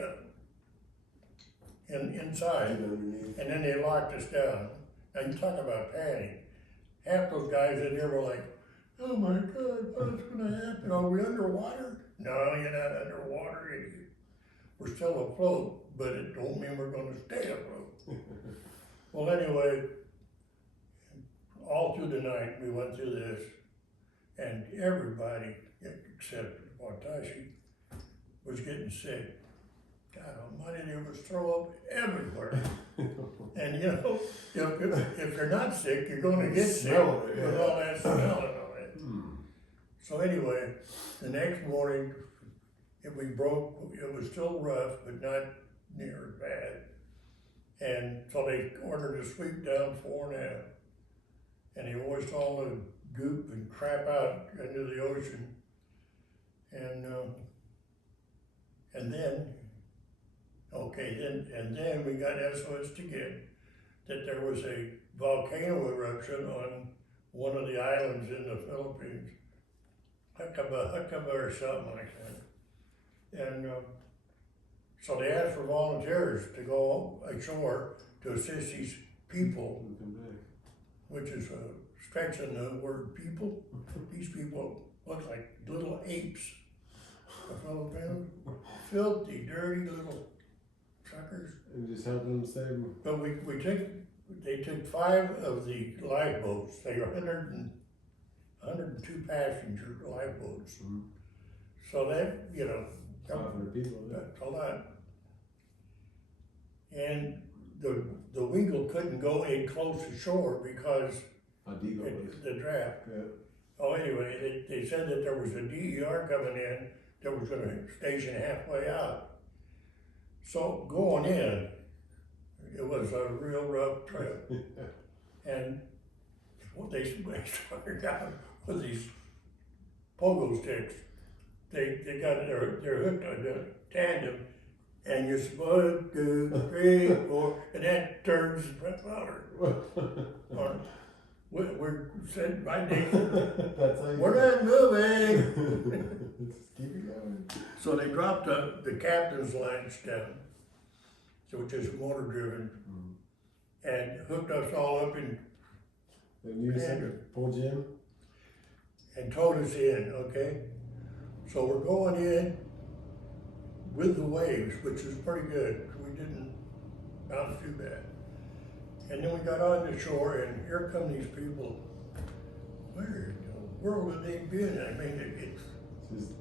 inside, and then they locked us down. Now you talk about panic. Half those guys in there were like, oh my God, what's gonna happen? Are we underwater? No, you're not underwater, idiot. We're still afloat, but it don't mean we're gonna stay afloat. Well, anyway, all through the night, we went through this, and everybody, except Watashi, was getting sick. God almighty, there was throw up everywhere. And you know, if you're not sick, you're gonna get sick Smell it, with yeah. all that smell and all that. So anyway, the next morning, it was still rough, but not near as bad. And so they ordered a sweep down 4.5. And they washed all the goop and crap out into the ocean. And then we got SOS to get that there was a volcano eruption on one of the islands in the Philippines, Hakaba or something like that. And so they asked for volunteers to go ashore to assist these people, which is stretching the word people. These people look like little apes. The Filipinos, filthy, dirty little suckers. And just helping them save them. But they took 5 of the lifeboats. They were 102 passenger lifeboats. So that, you know, 500 people. Yeah. that's a lot. And the Weagle couldn't go in close to shore because the draft. Yeah. Oh, anyway, they said that there was a DER coming in that was gonna station halfway out. So going in, it was a real rough trip. And what they started out with these pogo sticks. They got they're hooked on the tandem, and you're supposed to 2, 3, 4, and that turns the propeller. Or we're sitting right there. That's how you We're not moving. Just keep it going. So they dropped the captain's latch down, so which is motor driven, and hooked us all up in And you said pull Jim? and towed us in, okay? So we're going in with the waves, which is pretty good. We didn't bounce too bad. And then we got on the shore, and here come these people. Where in the world have they been? I mean, it's Just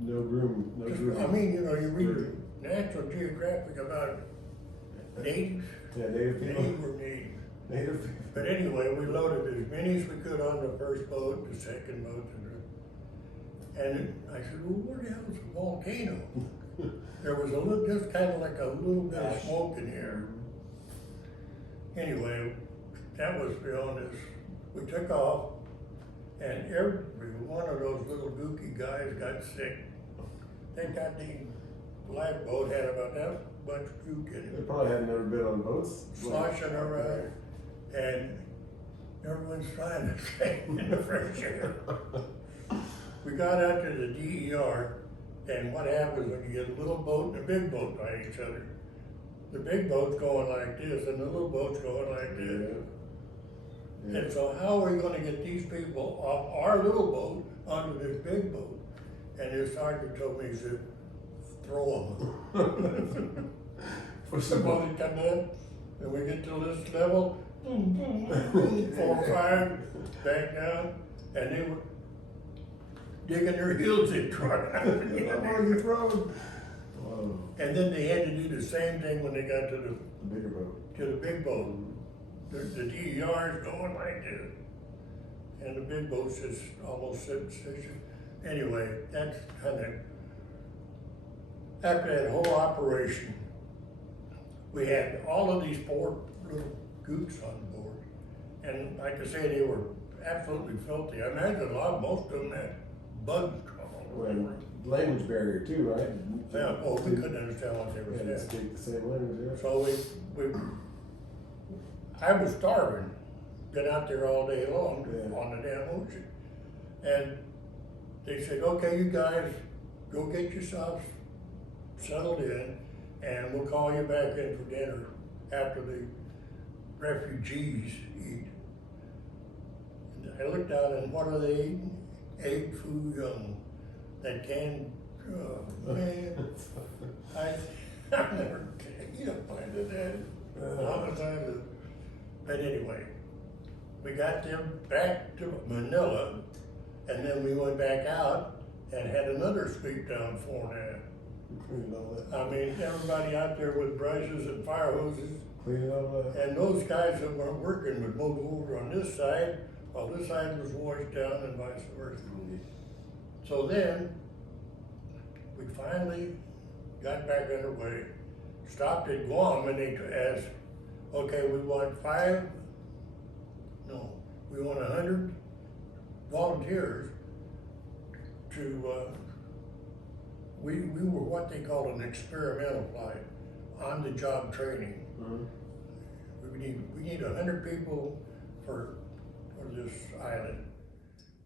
no room. No just, room. I mean, you know, you read National Geographic about natives. Yeah, native people. They were natives. Native people. But anyway, we loaded as many as we could on the first boat, the second boat, and I said, well, where the hell is the volcano? There was just kind of like a little bit of smoke in the air. Anyway, that was beyond us. We took off, And every one of those little gooky guys got sick. They got the lifeboat had about that much gook in They it, probably had never been on boats. sloshing around, and everyone's trying to stay in the fresh air. We got out to the DER, and what happens when you get a little boat and a big boat by each other? The big boat's going like this, and the little boat's going like this. Yeah. And so how are we gonna get these people off our little boat onto this big boat? And his sergeant told me, he said, throw them. For some Somebody come in, and we get to this level, boom, boom, boom, 4 or 5, back down, and they were digging their heels in trying How are you thrown? Oh, And then they had to do the same thing when they got to the bigger boat. the big boat. The DER is going like this, and the big boat's just almost sitting station. Anyway, that's kind of, after that whole operation, we had all of these poor little gooks on board. And like I say, they were absolutely filthy. I imagine most of them had bugs crawling. Well, language barrier too, right? Yeah, well, we couldn't understand what they were Yeah, they saying. speak the same language, yeah. So I was starving, been out there all day long Yeah. on the damn ocean. And they said, okay, you guys, go get yourselves settled in, and we'll call you back in for dinner after the refugees eat. And I looked out, and what are they eating? Egg foo young, that canned, oh man, I never, planted that. Homicide. But anyway, we got them back to Manila, and then we went back out and had another sweep down 4.5. Clean all that. I mean, everybody out there with brushes and fire hoses, Clean all that. and those guys that weren't working would move over on this side, while this side was washed down and vice versa. So then, we finally got back underway, stopped at Guam, and they asked, okay, we want 100 volunteers to, we were what they call an experimental flight, on-the-job training. Mhm. We need 100 people for this island.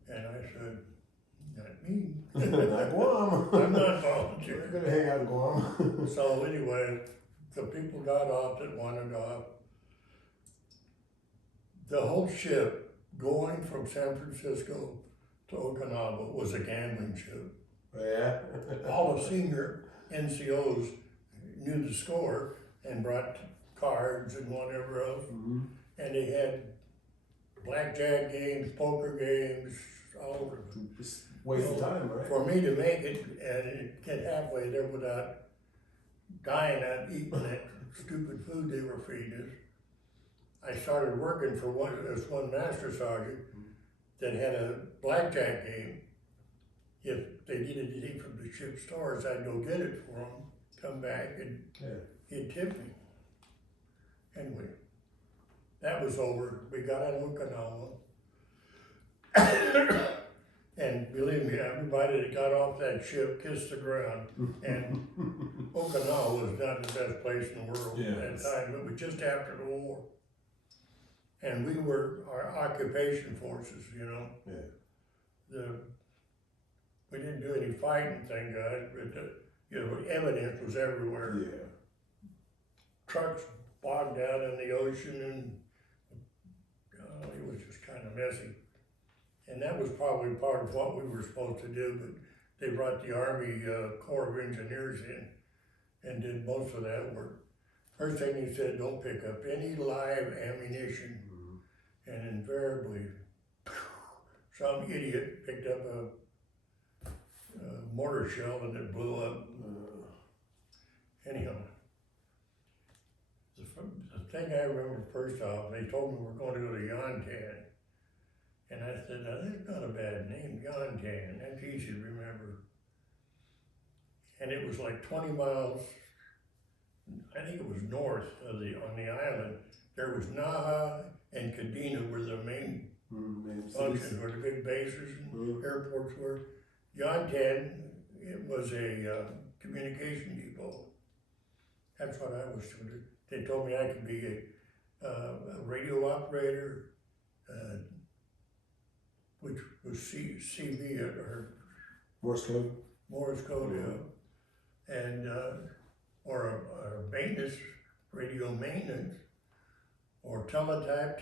And I said, not me. Not Guam. I'm not We're volunteering. gonna hang out in Guam. So anyway, the people got off that wanted off. The whole ship going from San Francisco to Okinawa was a gambling ship. Yeah. All the senior NCOs knew the score and brought cards and whatever else. Mhm. And they had blackjack games, poker games, all over. Just waste of time, right? For me to make it and get halfway there without dying out eating that stupid food they were feeding us, I started working for this one master sergeant that had a blackjack game. If they needed to eat from the ship stores, I'd go get it for them, come back, and Yeah. he'd tip me. Anyway, that was over. We got on Okinawa. And believe me, everybody that got off that ship kissed the ground. And Okinawa was not the best place in the world at Yes. that time. It was just after the war. And we were our occupation forces, Yeah. We didn't do any fighting, thank God, but evidence was everywhere. Yeah. Trucks bogged down in the ocean, and it was just kind of messy. And that was probably part of what we were supposed to do, but they brought the Army Corps of Engineers in and did most of that work. First thing he said, don't pick up any live ammunition. And invariably, some idiot picked up a mortar shell and it blew up. Anyhow, the thing I remember first off, they told me we're going to go to Yontan. And I said, now, that's not a bad name, Yontan, that's easy to remember. And it was like 20 miles, I think it was north of on the island. There was Naha and Kadena were the main functions where the big bases and airports were. Yontan, it was a communication depot. That's what I was doing. They told me I could be a radio operator, which was CV or Morse code. Morse code, and or a maintenance, radio maintenance, or teletype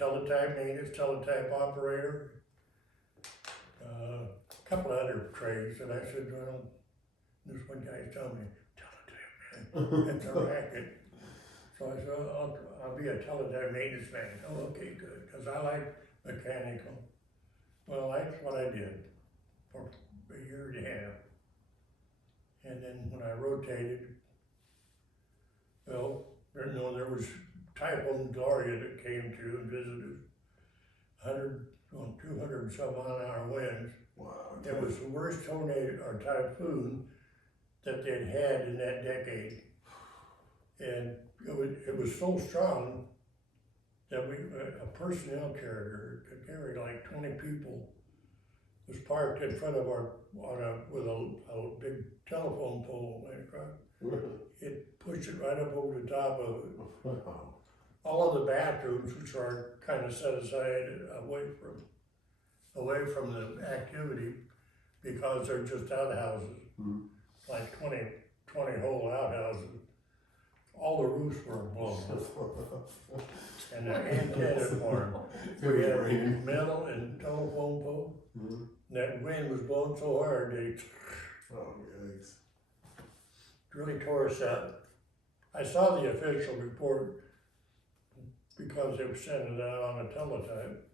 maintenance, teletype operator. A couple of other trades, and I said, well, this one guy's telling me, teletype man, that's a racket. So I said, I'll be a teletype maintenance man. Oh, okay, good, because I like mechanical. Well, that's what I did for a year and a half. And then when I rotated, well, there was Typhoon Gloria that came through and visited 200 and some mile-an-hour winds. Wow. It was the worst tornado or typhoon that they'd had in that decade. And it was so strong that a personnel carrier could carry like 20 people was parked in front of with a big telephone pole went across. It pushed it right up over the top of it. Wow. All of the bathrooms, which are kind of set aside away from the activity, because they're just outhouses, like 20 whole outhouses. All the roofs were blown, and the antenna formed. We had metal and telephone pole. That wind was blowing so hard, they yikes. really tore us up. I saw the official report because they were sending it out on a teletype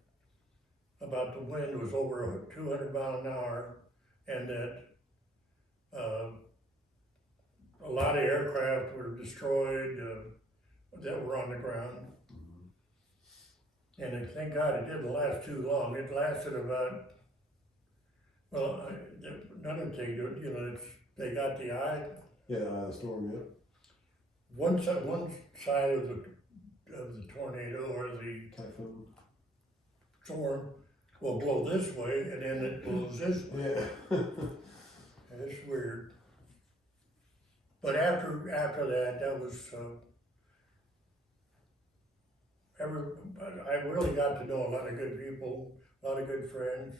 about the wind was over 200 miles an hour, and that a lot of aircraft were destroyed that were on the ground. And thank God it didn't last too long. It lasted about, well, another thing, they got the eye. Yeah, the storm, yeah. One side of the tornado or the Typhoon. storm will blow this way, and then it blows this way. Yeah. It's weird. But after that was I really got to know a lot of good people, a lot of good friends.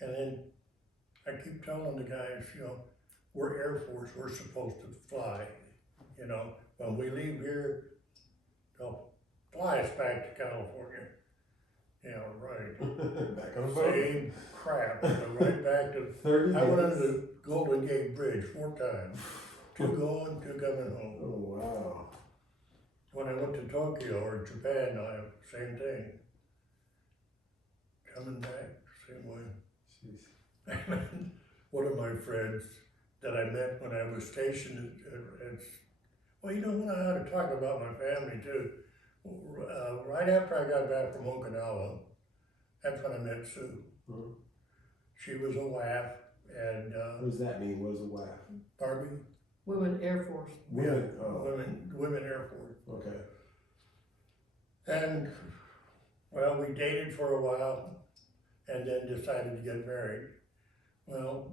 And then I keep telling the guys, we're Air Force, we're supposed to fly. When we leave here, they'll fly us back to California. Yeah, right. Back on the boat. Same crap, right back to, 30 I went minutes. under the Golden Gate Bridge 4 times. 2 going, 2 coming home. Oh, wow. When I went to Tokyo or Japan, same thing. Coming back, same way. Jeez. One of my friends that I met when I was stationed well, when I ought to talk about my family too. Right after I got back from Okinawa, that's when I met Sue. Mhm. She was a WAF, and What does that mean? What is a WAF? Barbie, Women Air Force. Women. Oh, women Air Force. okay. And, well, we dated for a while and then decided to get married. Well,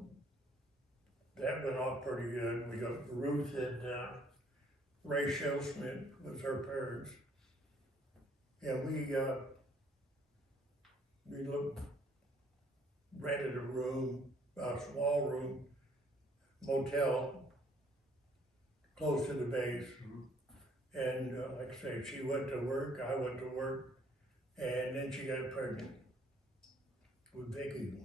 that went off pretty good. We got Ruth and Ray Shellsmith was her parents. And we rented a room, a small room, motel, close to the base. And like I say, she went to work, I went to work, and then she got pregnant with Vicky.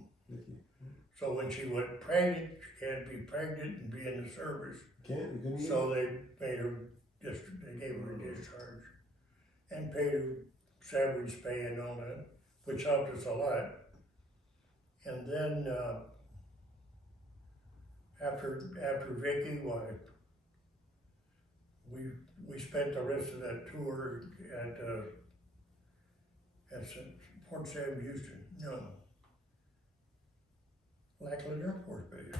So when she went pregnant, she can't be pregnant and be in the service. You couldn't get So they gave her a discharge and paid her severance pay and all that, which helped us a lot. And then after Vicky, we spent the rest of that tour at Port Sam, Houston. No, Lackland Air Force Base.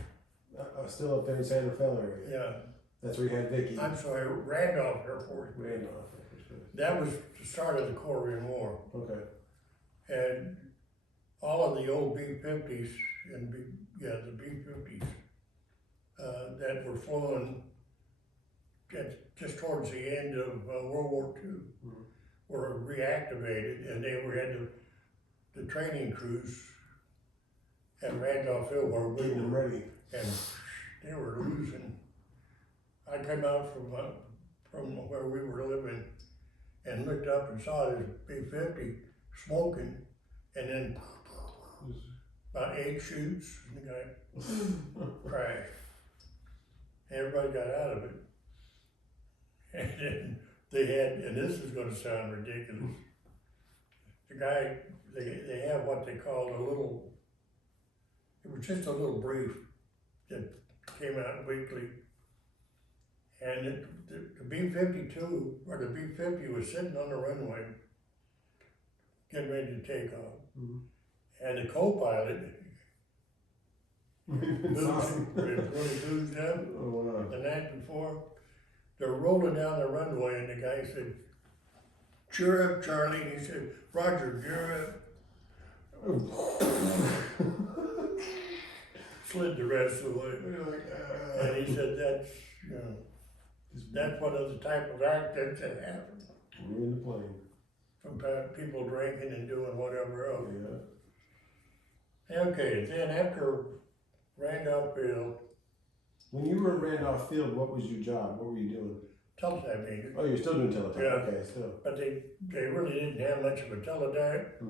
still up there in San Rafael area. Yeah, That's where you had Vicky. I'm sorry, Randolph Air Force Base. Randolph. That was the start of the Korean War. Okay. And all of the old B-50s and the B-50s that were flown just towards the end of World War II were reactivated, and they had the training crews at Randolph Field where we Getting them were, ready. and they were losing. I came out from where we were living and looked up and saw this B-50 smoking, and then about 8 shoots, and the guy crashed. Everybody got out of it. And then they had, and this is gonna sound ridiculous, the guy, they have what they call a little, it was just a little brief that came out weekly. And the B-52, or the B-50 was sitting on the runway, getting ready to take off. And the co-pilot, really boozed up Oh, wow. the night before. They're rolling down the runway, and the guy said, "Cheer up, Charlie." And he said, "Roger, cheer up." Slid the rest of the way. And he said, that's one of the type of accidents that happen Ruined the plane. from people drinking and doing whatever else. Yeah. Okay, then after Randolph Field, When you were at Randolph Field, what was your job? What were you doing? teletype major, Oh, you're still doing teletype. Yeah. Okay, still. but they really didn't have much of a teletype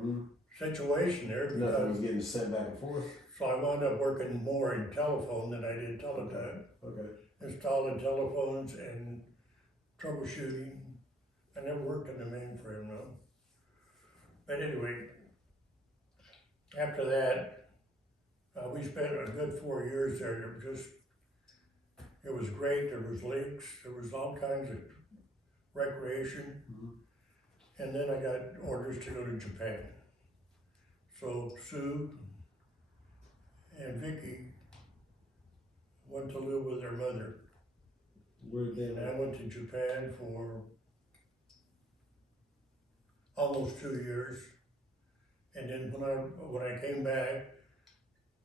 situation there Nothing was because, getting sent back and forth. so I wound up working more in telephone than I did teletype. Okay. Installing telephones and troubleshooting. I never worked in the mainframe though. But anyway, after that, we spent a good 4 years there. It was great. There was lakes, there was all kinds of recreation. And then I got orders to go to Japan. So Sue and Vicky went to live with their mother. Where did And I they? went to Japan for almost 2 years. And then when I came back,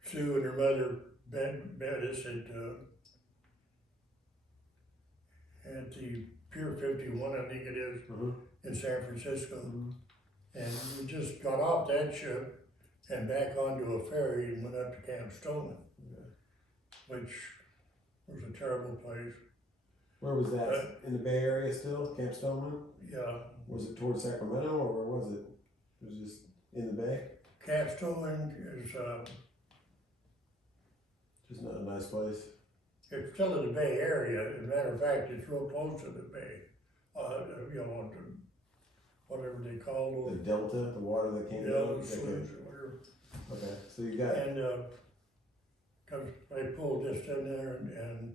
Sue and her mother met us at the Pier 51, I think it is, in San Francisco. And we just got off that ship and back onto a ferry and went up to Camp Stoneman, which was a terrible place. Where was that? In the Bay Area still? Camp Stoneman? Yeah, Was it towards Sacramento or where was it? It was just in the Bay? Camp Stoneman is, Just not a nice place. it's still in the Bay Area. As a matter of fact, it's real close to the Bay. Whatever they call The those, Delta, the water that came down? those Okay. sluices or whatever. Okay, so you got, And, cause I pulled this in there and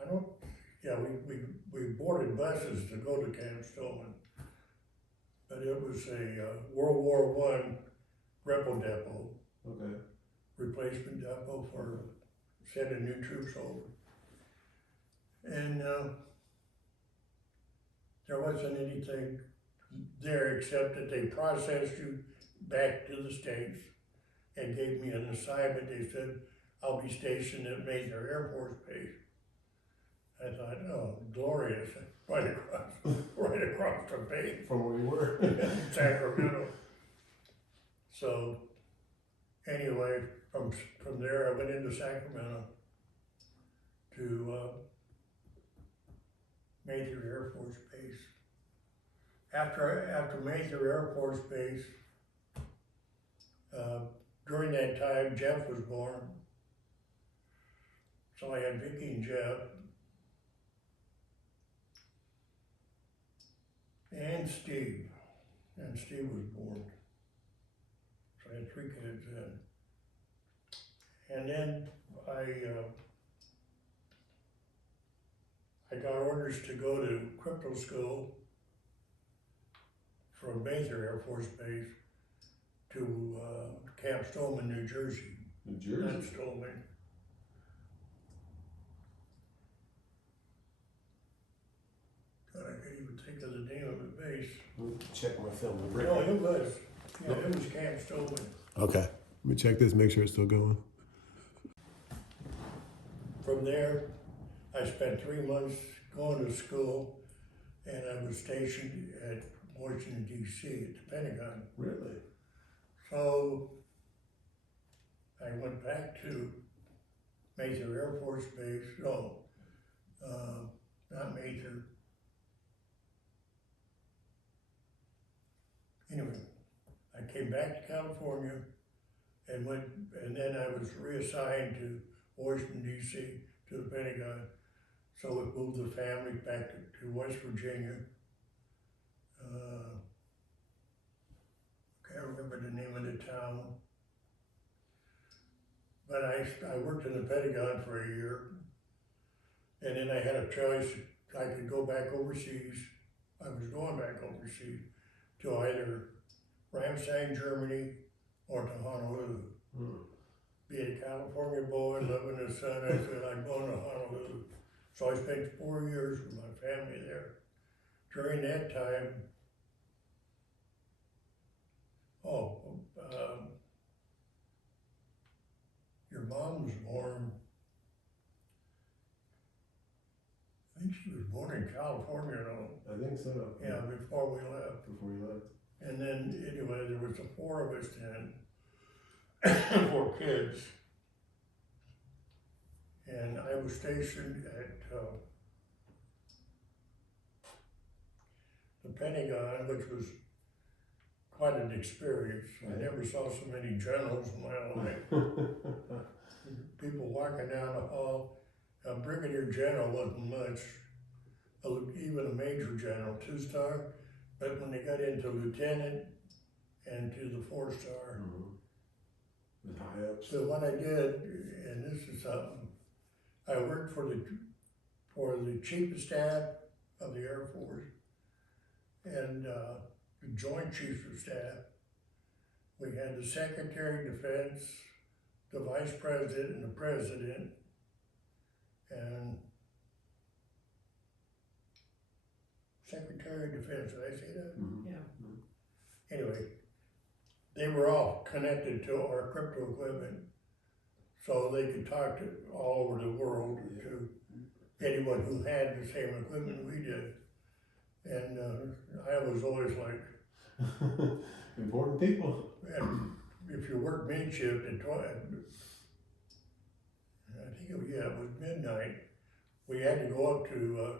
I don't, yeah, we boarded buses to go to Camp Stoneman. But it was a World War I repo depot, okay. replacement depot for sending new troops over. And, there wasn't anything there except that they processed you back to the States and gave me an assignment. They said, I'll be stationed at Mather Air Force Base. I thought, oh, glorious, right across the bay From where you were? in Sacramento. So, anyway, from there I went into Sacramento to Mather Air Force Base. After Mather Air Force Base, during that time, Jeff was born. So I had Vicky and Jeff. And Steve. And Steve was born. So I had 3 kids then. And then I got orders to go to crypto school from Mather Air Force Base to Camp Stoneman, New Jersey. New Jersey? That's Stoneman. God, I can't even think of the check my film. No, it was, yeah, it was Camp Stoneman. Okay. Let me check this, make sure it's still going. From there, I spent 3 months going to school, and I was stationed at Washington D.C. at the Pentagon. Really? So I went back to Mather Air Force Base, no, not Mather. Anyway, I came back to California and then I was reassigned to Washington D.C. to the Pentagon. So it moved the family back to West Virginia. Can't remember the name of the town. But I worked in the Pentagon for a year. And then I had a choice. I could go back overseas. I was going back overseas to either Ramstein, Germany, or to Honolulu. Being a California boy, living in the sun, I said, I'm going to Honolulu. So I spent 4 years with my family there. During that time, your mom was born, I think she was born in California, though. I think so. Yeah, before we left. Before you left. And then, anyway, there was the 4 of us then, 4 kids. And I was stationed at the Pentagon, which was quite an experience. I never saw so many generals in my life. People walking down the hall. A brigadier general wasn't much, even a major general, 2-star. But when they got into lieutenant and to the 4-star. The high ups. So what I did, and this is something, I worked for the chief of staff of the Air Force and the Joint Chiefs of Staff. We had the Secretary of Defense, the Vice President, and the President, and Secretary of Defense. Did I say that? Yeah. Anyway, they were all connected to our crypto equipment, so they could talk to all over the world to anyone who had the same equipment we did. And I was always like, Important people. and if you work mid-shift at I think it was midnight, we had to go up to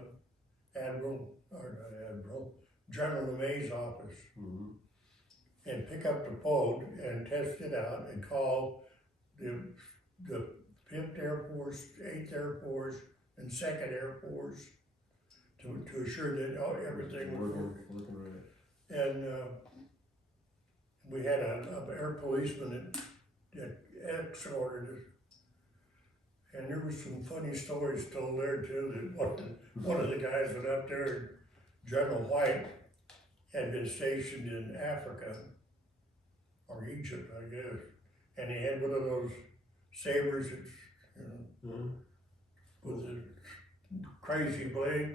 General LeMay's office and pick up the phone and test it out and call the 5th Air Force, 8th Air Force, and 2nd Air Force to assure that everything was working right. And we had an air policeman that escorted us. And there was some funny stories told there too, that one of the guys went up there, General White, had been stationed in Africa, or Egypt, I guess. And he had one of those sabers, with a crazy blade.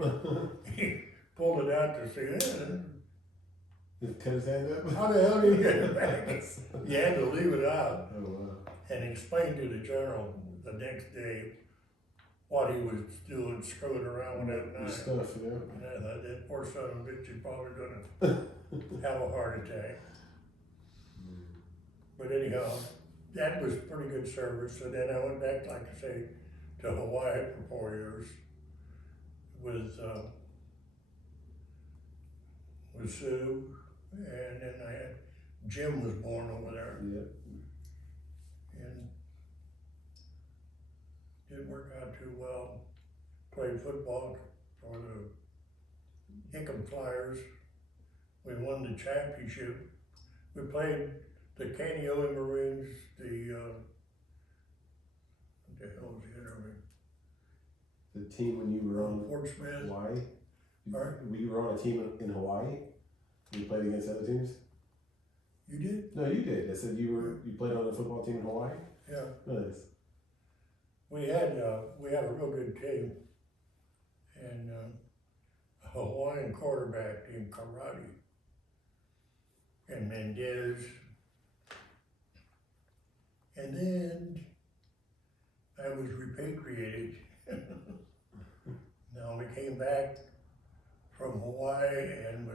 He pulled it out to say, Just cut his hand up. how the hell do you get it back? You had to leave it out Oh wow. and explain to the general the next day what he was doing, screwing around with that Good knife. stuff, yeah. And I thought, that poor son of a bitch is probably gonna have a heart attack. But anyhow, that was pretty good service. So then I went back, like I say, to Hawaii for 4 years with Sue, and then I had Jim was born over there, Yeah. and didn't work out too well. Played football for the Hickam Flyers. We won the championship. We played the Kaneohe Maroons, what the hell was the other one? The team when you were on Fort Smith. Hawaii. Pardon? You were on a team in Hawaii. You played against other teams. You did? No, you did. I said you played on a football team in Hawaii. Yeah. Nice. We had a real good team, and a Hawaiian quarterback named Karate. and Mendez. And then I was repatriated. Now we came back from Hawaii and we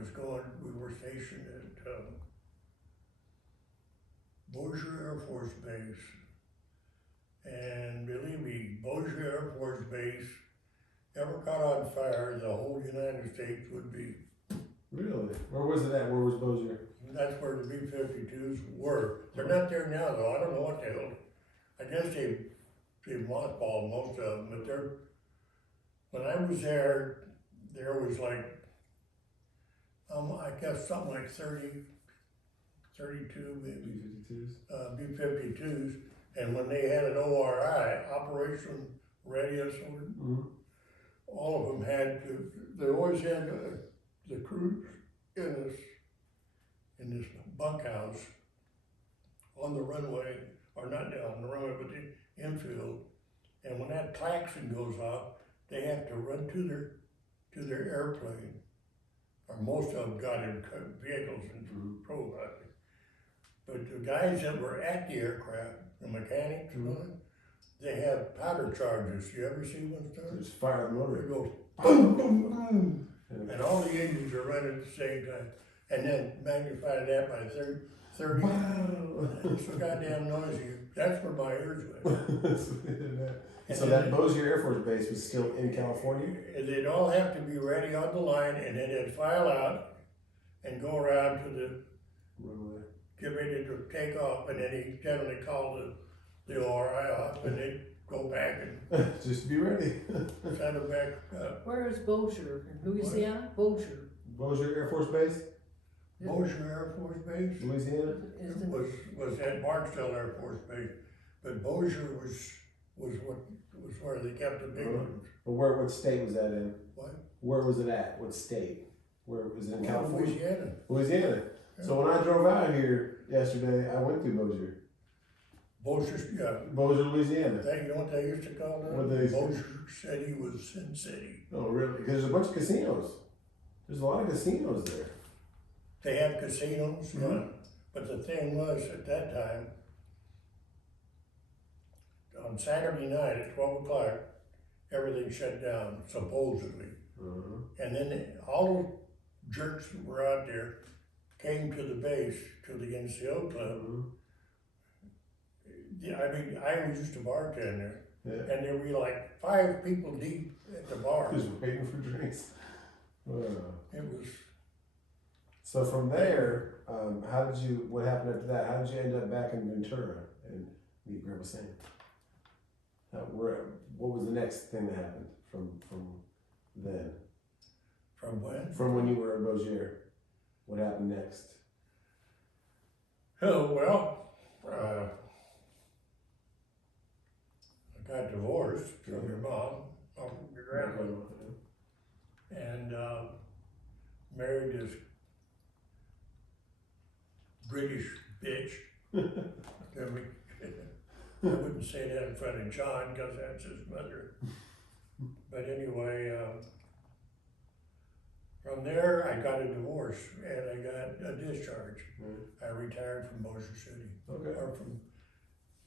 were stationed at Bossier Air Force Base. And believe me, Bossier Air Force Base ever caught on fire, the whole United States would be. Really? Where was it at? Where was Bossier? That's where the B-52s were. They're not there now though, I don't know what the hell. I guess they mothballed most of them, but when I was there was like, I guess something like 32 maybe, B-52s? B-52s. And when they had an ORI, Operation Readiness Order, all of them they always had the crews in this bunkhouse on the runway, or not down the runway, but the infield. And when that klaxon goes off, they have to run to their airplane, or most of them got in vehicles and drove out. But the guys that were at the aircraft, the mechanics, they have powder charges. You ever see one start? Just fire the It motor. goes boom, boom, boom, and all the engines are running at the same time. And then magnify that by 30. It's so goddamn noisy. That's where my ears went. So that Bossier Air Force Base was still in California? And they'd all have to be ready on the line, and then they'd file out and go around to the Runway. get ready to take off, and then he generally called the ORI off, and they'd go back and Just be ready. send them back up. Where is Bossier? In Louisiana? Bossier. Bossier Air Force Base, Bossier Air Force Base Louisiana. Is it- was at Barksdale Air Force Base, but Bossier was where they kept the big ones. But what state was that in? What? Where was it at? What state? Where was it in California? Louisiana. Louisiana. So when I drove out here yesterday, I went through Bossier. Bossier, yeah. Bossier, Louisiana. You know what they used to call that? What they say? Bossier City was Sin City. Oh, really? Because there's a bunch of casinos. There's a lot of casinos there. They have casinos, yeah. But the thing was, at that time, on Saturday night at 12 o'clock, everything shut down, supposedly. And then all those jerks that were out there came to the base, to the NCO club. Yeah, I mean, I was just a bartender, Yeah. and there were like 5 people deep at the bar. Just waiting for drinks. It was, So from there, what happened after that? How did you end up back in Ventura and meet Grandma Sam? What was the next thing that happened from then? from when? From when you were at Bossier? What happened next? Oh, well, I got divorced from your mom, or your grandmother, and married this British bitch. I wouldn't say that in front of John, because that's his mother. But anyway, from there, I got a divorce, and I got a discharge. I retired from Bossier City, Okay. or from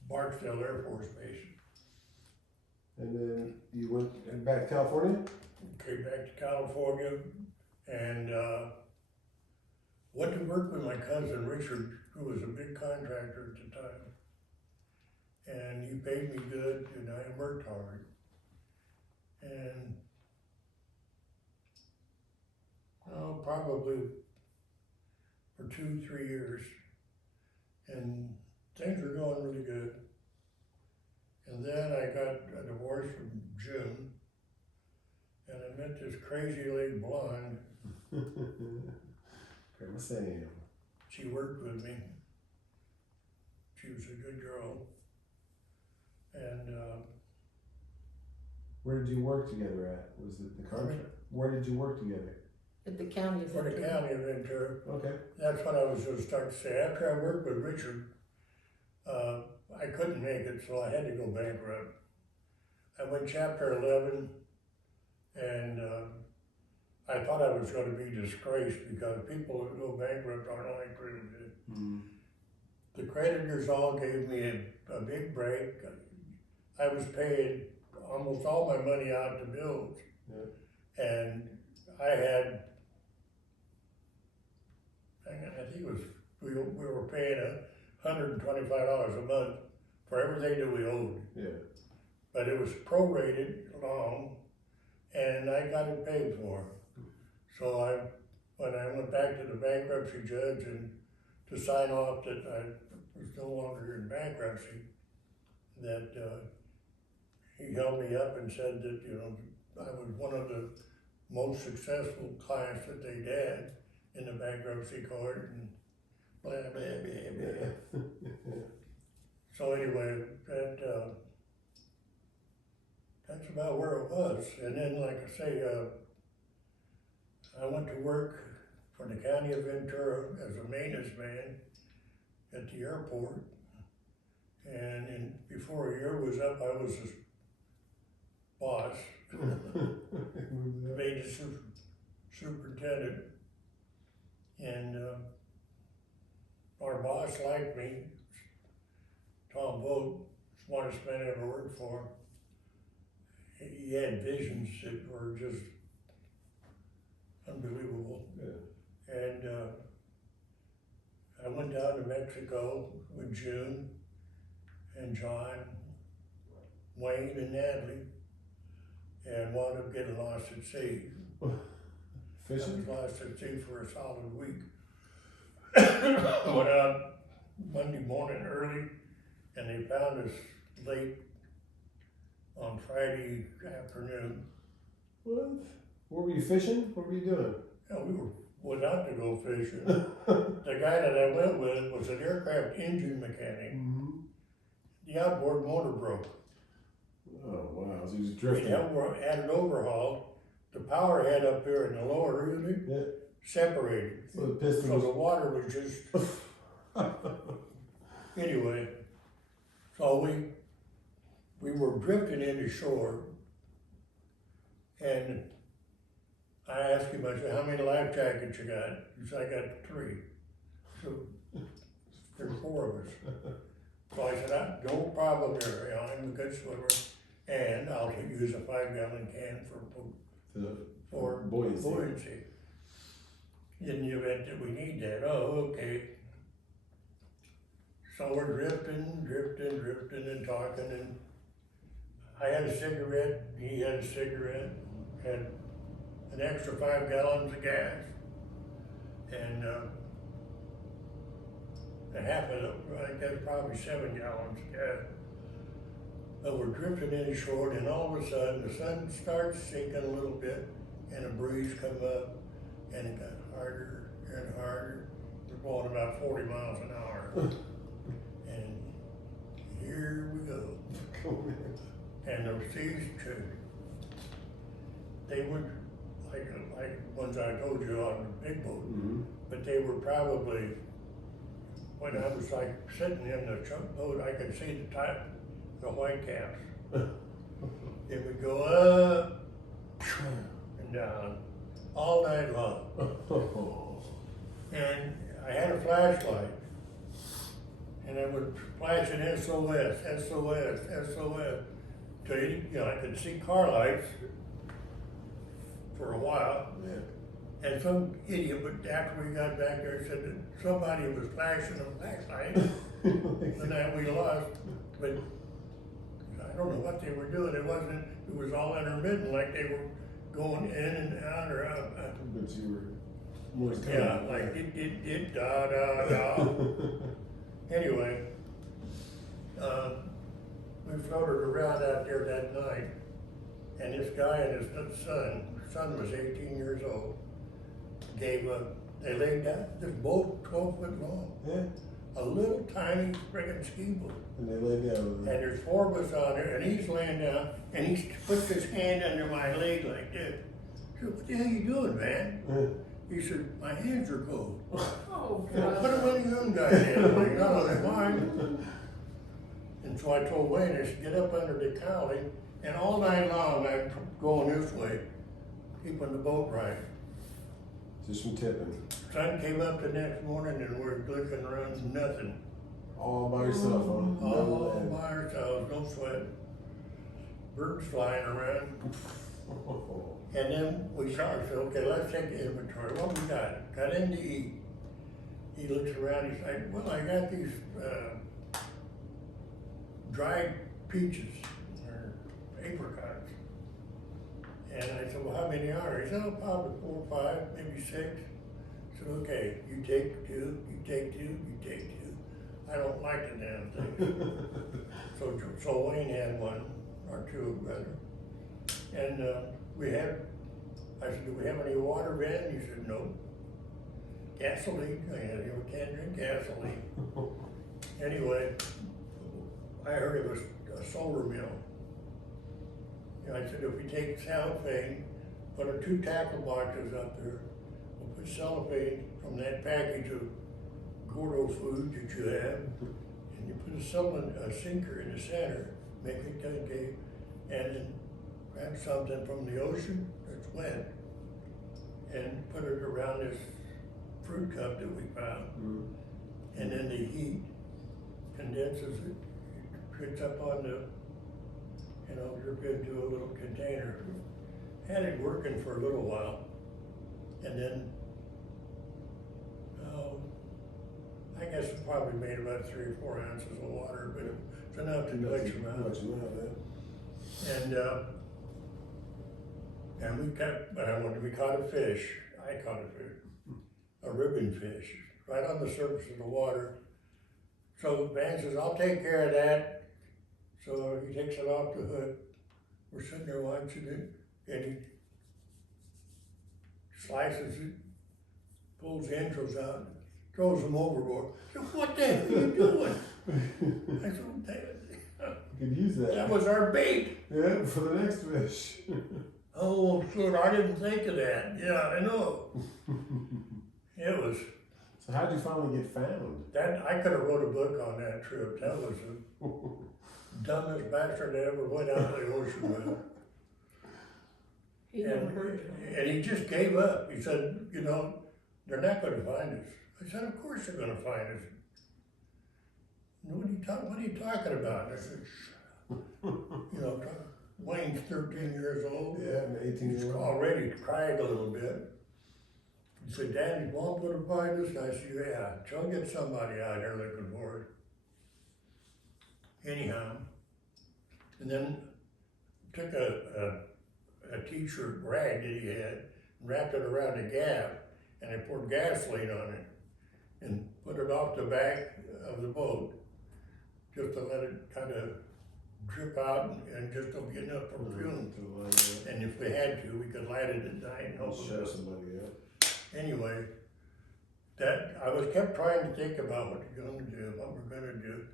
Barksdale Air Force Base. And then you went back to California? Came back to California, and went to work with my cousin Richard, who was a big contractor at the time. And he paid me good, and I worked hard. And probably for 2-3 years, and things were going really good. And then I got a divorce from June, and I met this crazy lady blonde. Grandma Sam. She worked with me. She was a good girl. And Where did you work together at? Was it the contract? Where did you work together? At the county of for the Ventura. county of Ventura, Okay. that's what I was gonna start to say. After I worked with Richard, I couldn't make it, so I had to go bankrupt. I went chapter 11, and I thought I was gonna be disgraced because people who go bankrupt aren't like credited. The creditors all gave me a big break. I was paying almost all my money out to bills. Yeah. And I had, I think it was, we were paying $125 a month for everything that we owed. Yeah. But it was prorated along, and I got it paid for. So when I went back to the bankruptcy judge and to sign off that I was no longer in bankruptcy, that he held me up and said that, you know, I was one of the most successful clients that they'd had in the bankruptcy court, and blah, blah, blah, blah. So anyway, that's about where it was. And then, like I say, I went to work for the county of Ventura as a maintenance man at the airport. And before a year was up, I was his boss, maintenance superintendent. And our boss liked me. Tom Vogt, smartest man I ever worked for. He had visions that were just unbelievable. Yeah. And I went down to Mexico with June and John, Wayne and Natalie, and wound up getting lost at sea. Fishing? I was lost at sea for a solid week. Went out Monday morning early, and they found us late on Friday afternoon. What? What were you fishing? What were you doing? Yeah, we went out to go fishing. The guy that I went with was an aircraft engine mechanic. The outboard motor broke. Oh wow, so you was We drifting. had it overhauled. The power head up here in the lower unit Yeah. separated. So the piston So the was. water was just, anyway. So we were drifting into shore. And I asked him, I said, how many life jackets you got? He said, I got 3. So there's 4 of us. So I said, no problem there, you know, I'm a good swimmer. And I'll use a 5-gallon can for buoyancy. In the event that we need that. Oh, okay. So we're drifting and talking, and I had a cigarette, he had a cigarette, had an extra 5 gallons of gas, and a half of it, right, that's probably 7 gallons of gas. But we're drifting in shore, and all of a sudden the sun starts sinking a little bit, and a breeze comes up, and it got harder and harder. We're going about 40 miles an hour. And here we go. And the seas too. They were like ones I told you on the big boat, but they were probably, when I was like sitting in the boat, I could see the white caps. It would go up and down all night long. And I had a flashlight, and I would flash an SOS, SOS, SOS. Till you know, I could see car lights for a while. Yeah. And some idiot, but after we got back there, said that somebody was flashing a flashlight, and that we lost. But I don't know what they were doing. It was all intermittent, like they were going in and out or out. But you were more Yeah, like it, da, da, da. Anyway, we floated around out there that night, and this guy and his son was 18 years old, gave up. They laid down, this boat 12 foot long, Yeah. a little tiny friggin' ski boat. And they laid down. And there's 4 of us on there, and he's laying down, and he puts his hand under my leg like this. I said, what the hell you doing, man? He said, my hands are cold. Oh, Put God. them in your own goddamn thing, not on mine. And so I told Wayne, I said, get up under the cowling, and all night long I'm going this way, keeping the boat right. Just from tipping. Sun came up the next morning and we're looking around, nothing. All by yourself, huh? No All land. by ourselves, no sweat. Birds flying around. And then we saw, I said, okay, let's take the inventory. What we got? Got in to eat. He looks around, he's like, well, I got these dried peaches or apricots. And I said, well, how many are there? He said, oh, probably 4 or 5, maybe 6. I said, okay, you take 2, you take 2, you take 2. I don't like the damn thing. So Wayne had 1 or 2 rather. And I said, do we have any water, Ben? He said, no. Gasoline, you can't drink gasoline. Anyway, I heard it was a solar mill. You know, I said, if we take cellophane, put 2 tackle boxes up there, we'll put cellophane from that package of Gordo food that you have, and you put a sinker in the center, make it concave, and then grab something from the ocean that's wet, and put it around this fruit cup that we found. And then the heat condenses it, puts up on the, drip into a little container. Had it working for a little while, and then, I guess it probably made about 3 or 4 ounces of water, but it's enough to dredge them out. And we caught a fish. I caught a fish, a ribbon fish, right on the surface of the water. So Van says, I'll take care of that. So he takes it off the hook. We're sitting there watching it, and he slices it, pulls the entrails out, throws them overboard. I said, what the hell are you doing? I said, You could use that. that was our bait. Yeah, for the next fish. Oh, sure, I didn't think of that. Yeah, I know. It was, So how'd you finally get found? that, I could have wrote a book on that trip. That was the dumbest bastard that ever went out of the ocean with. He never heard of it. And he just gave up. He said, they're not gonna find us. I said, of course they're gonna find us. What are you talking about? I said, Wayne's 13 years old. Yeah, an 18 He's year old. already cried a little bit. He said, Daddy's mom gonna find us? I said, yeah, she'll get somebody out here looking for it. Anyhow, and then took a t-shirt rag that he had, wrapped it around the gaff, and I poured gasoline on it and put it off the back of the boat just to let it kind of drip out and just to get enough for fume. And if we had to, we could light it at night and help Show us. somebody, yeah. Anyway, I kept trying to think about what we're gonna do.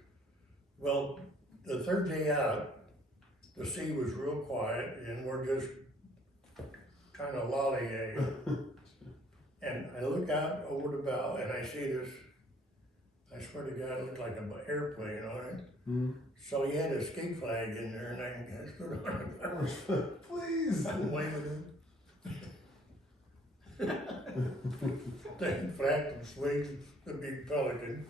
Well, the 3rd day out, the sea was real quiet and we're just kind of lollygagging. And I look out over the bow and I see this, I swear to God, it looked like an airplane on it. So he had a skate flag in there and I stood on it. Please. I'm waving it. They flapped and swings the big pelican.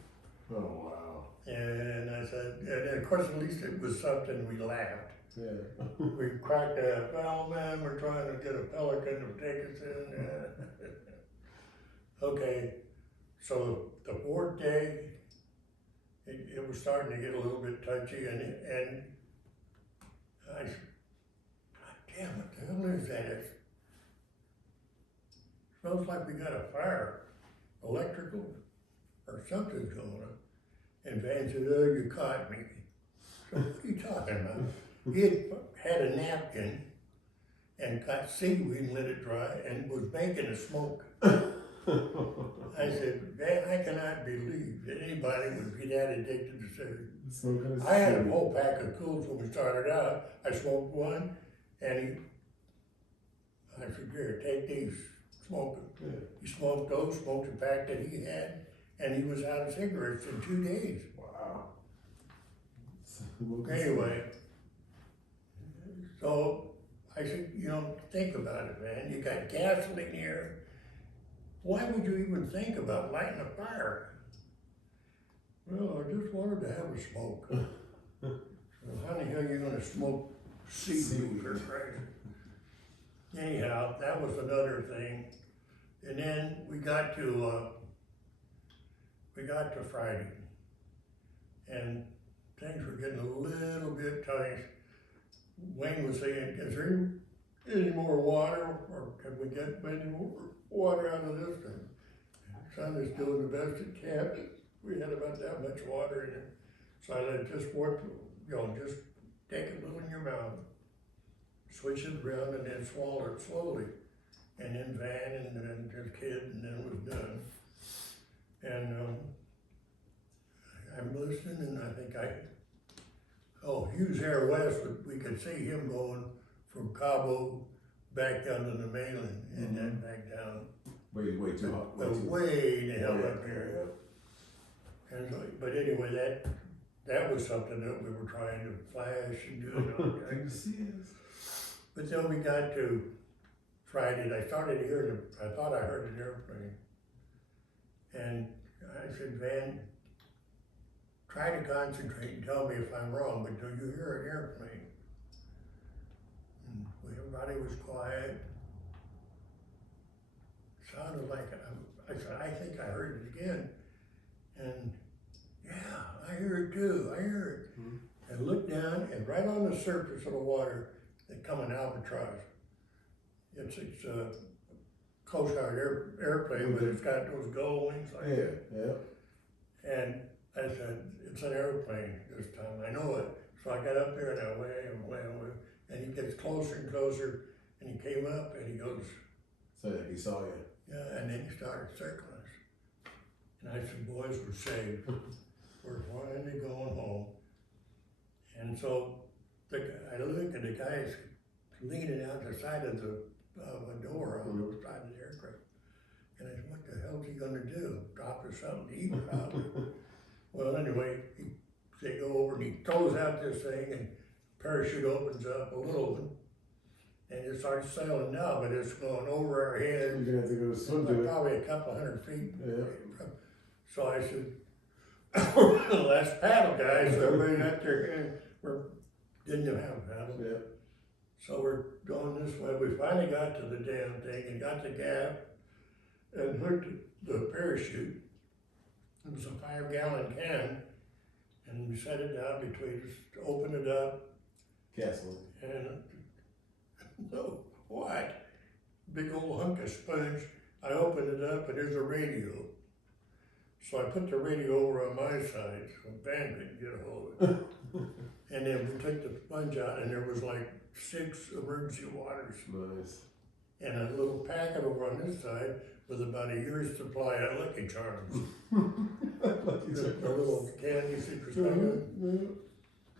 Oh, wow. And I said, and of course, at least it was something we laughed. Yeah. We cracked up, well, man, we're trying to get a pelican to take us in. Okay, so the 4th day, it was starting to get a little bit touchy, and I said, God damn, what the hell is that? It smells like we got a fire, electrical, or something's going on. And Van said, oh, you caught me. So what are you talking about? He had a napkin and got seaweed and let it dry and was making a smoke. I said, Van, I cannot believe that anybody would be that addicted to cigarettes. I had a whole pack of Cools when we started out. I smoked one, and I said, here, take these, smoke them. Yeah. He smoked those, smoked the pack that he had, and he was out of cigarettes in 2 days. Wow. Anyway, so I said, think about it, man. You got gasoline here, why would you even think about lighting a fire? Well, I just wanted to have a smoke. Well, how the hell are you gonna smoke seaweed or crazy? Anyhow, that was another thing. And then we got to Friday. And things were getting a little bit tight. Wayne was saying, is there any more water, or can we get any more water out of this thing? Son is doing the best it can. We had about that much water in it. So I said, just just take a little in your mouth, switch it around, and then swallow it slowly. And then Van and then his kid, and then it was done. And I'm listening, and I think Hughes Air West, we could see him going from Cabo back down to the mainland, and then back down. Way too hot. Way the hell up here. And so, but anyway, that was something that we were trying to flash and do. But then we got to Friday, and I started hearing, I thought I heard an airplane. And I said, Van, try to concentrate and tell me if I'm wrong, but do you hear an airplane? And everybody was quiet. Sounded like it. I said, I think I heard it again. And yeah, I hear it too, I hear it. Mm-hmm. And looked down, and right on the surface of the water, they come an albatross. It's a Coast Guard airplane, but it's got those gull wings like that. Yeah. And I said, it's an airplane this time, I know it. So I got up there and I went, and he gets closer and closer, and he came up and he goes, so he saw you. yeah, and then he started circling us. And I said, boys, we're saved. We're finally going home. And so I look at the guys leaning out the side of the door on the side of the aircraft. And I said, what the hell is he gonna do? Drop us something to eat probably. Well, anyway, they go over and he throws out this thing, and parachute opens up, a little one, and it starts sailing now, but it's going over our heads. You're gonna have to go swim to it. Probably a couple 100 feet. Yeah. So I said, let's paddle, guys. So everybody up there, didn't have a paddle. Yeah. So we're going this way. We finally got to the damn thing and got the gap and hooked the parachute. It was a 5-gallon can, and we set it down between us, opened it up, Castle. and no, what? Big old hunk of sponge. I opened it up, and there's a radio. So I put the radio over on my side, so Van didn't get a hold of it. And then we took the sponge out, and there was like 6 emergency waters. Nice. And a little packet over on this side with about a year's supply of Lucky Charms. The little candy citrus thing.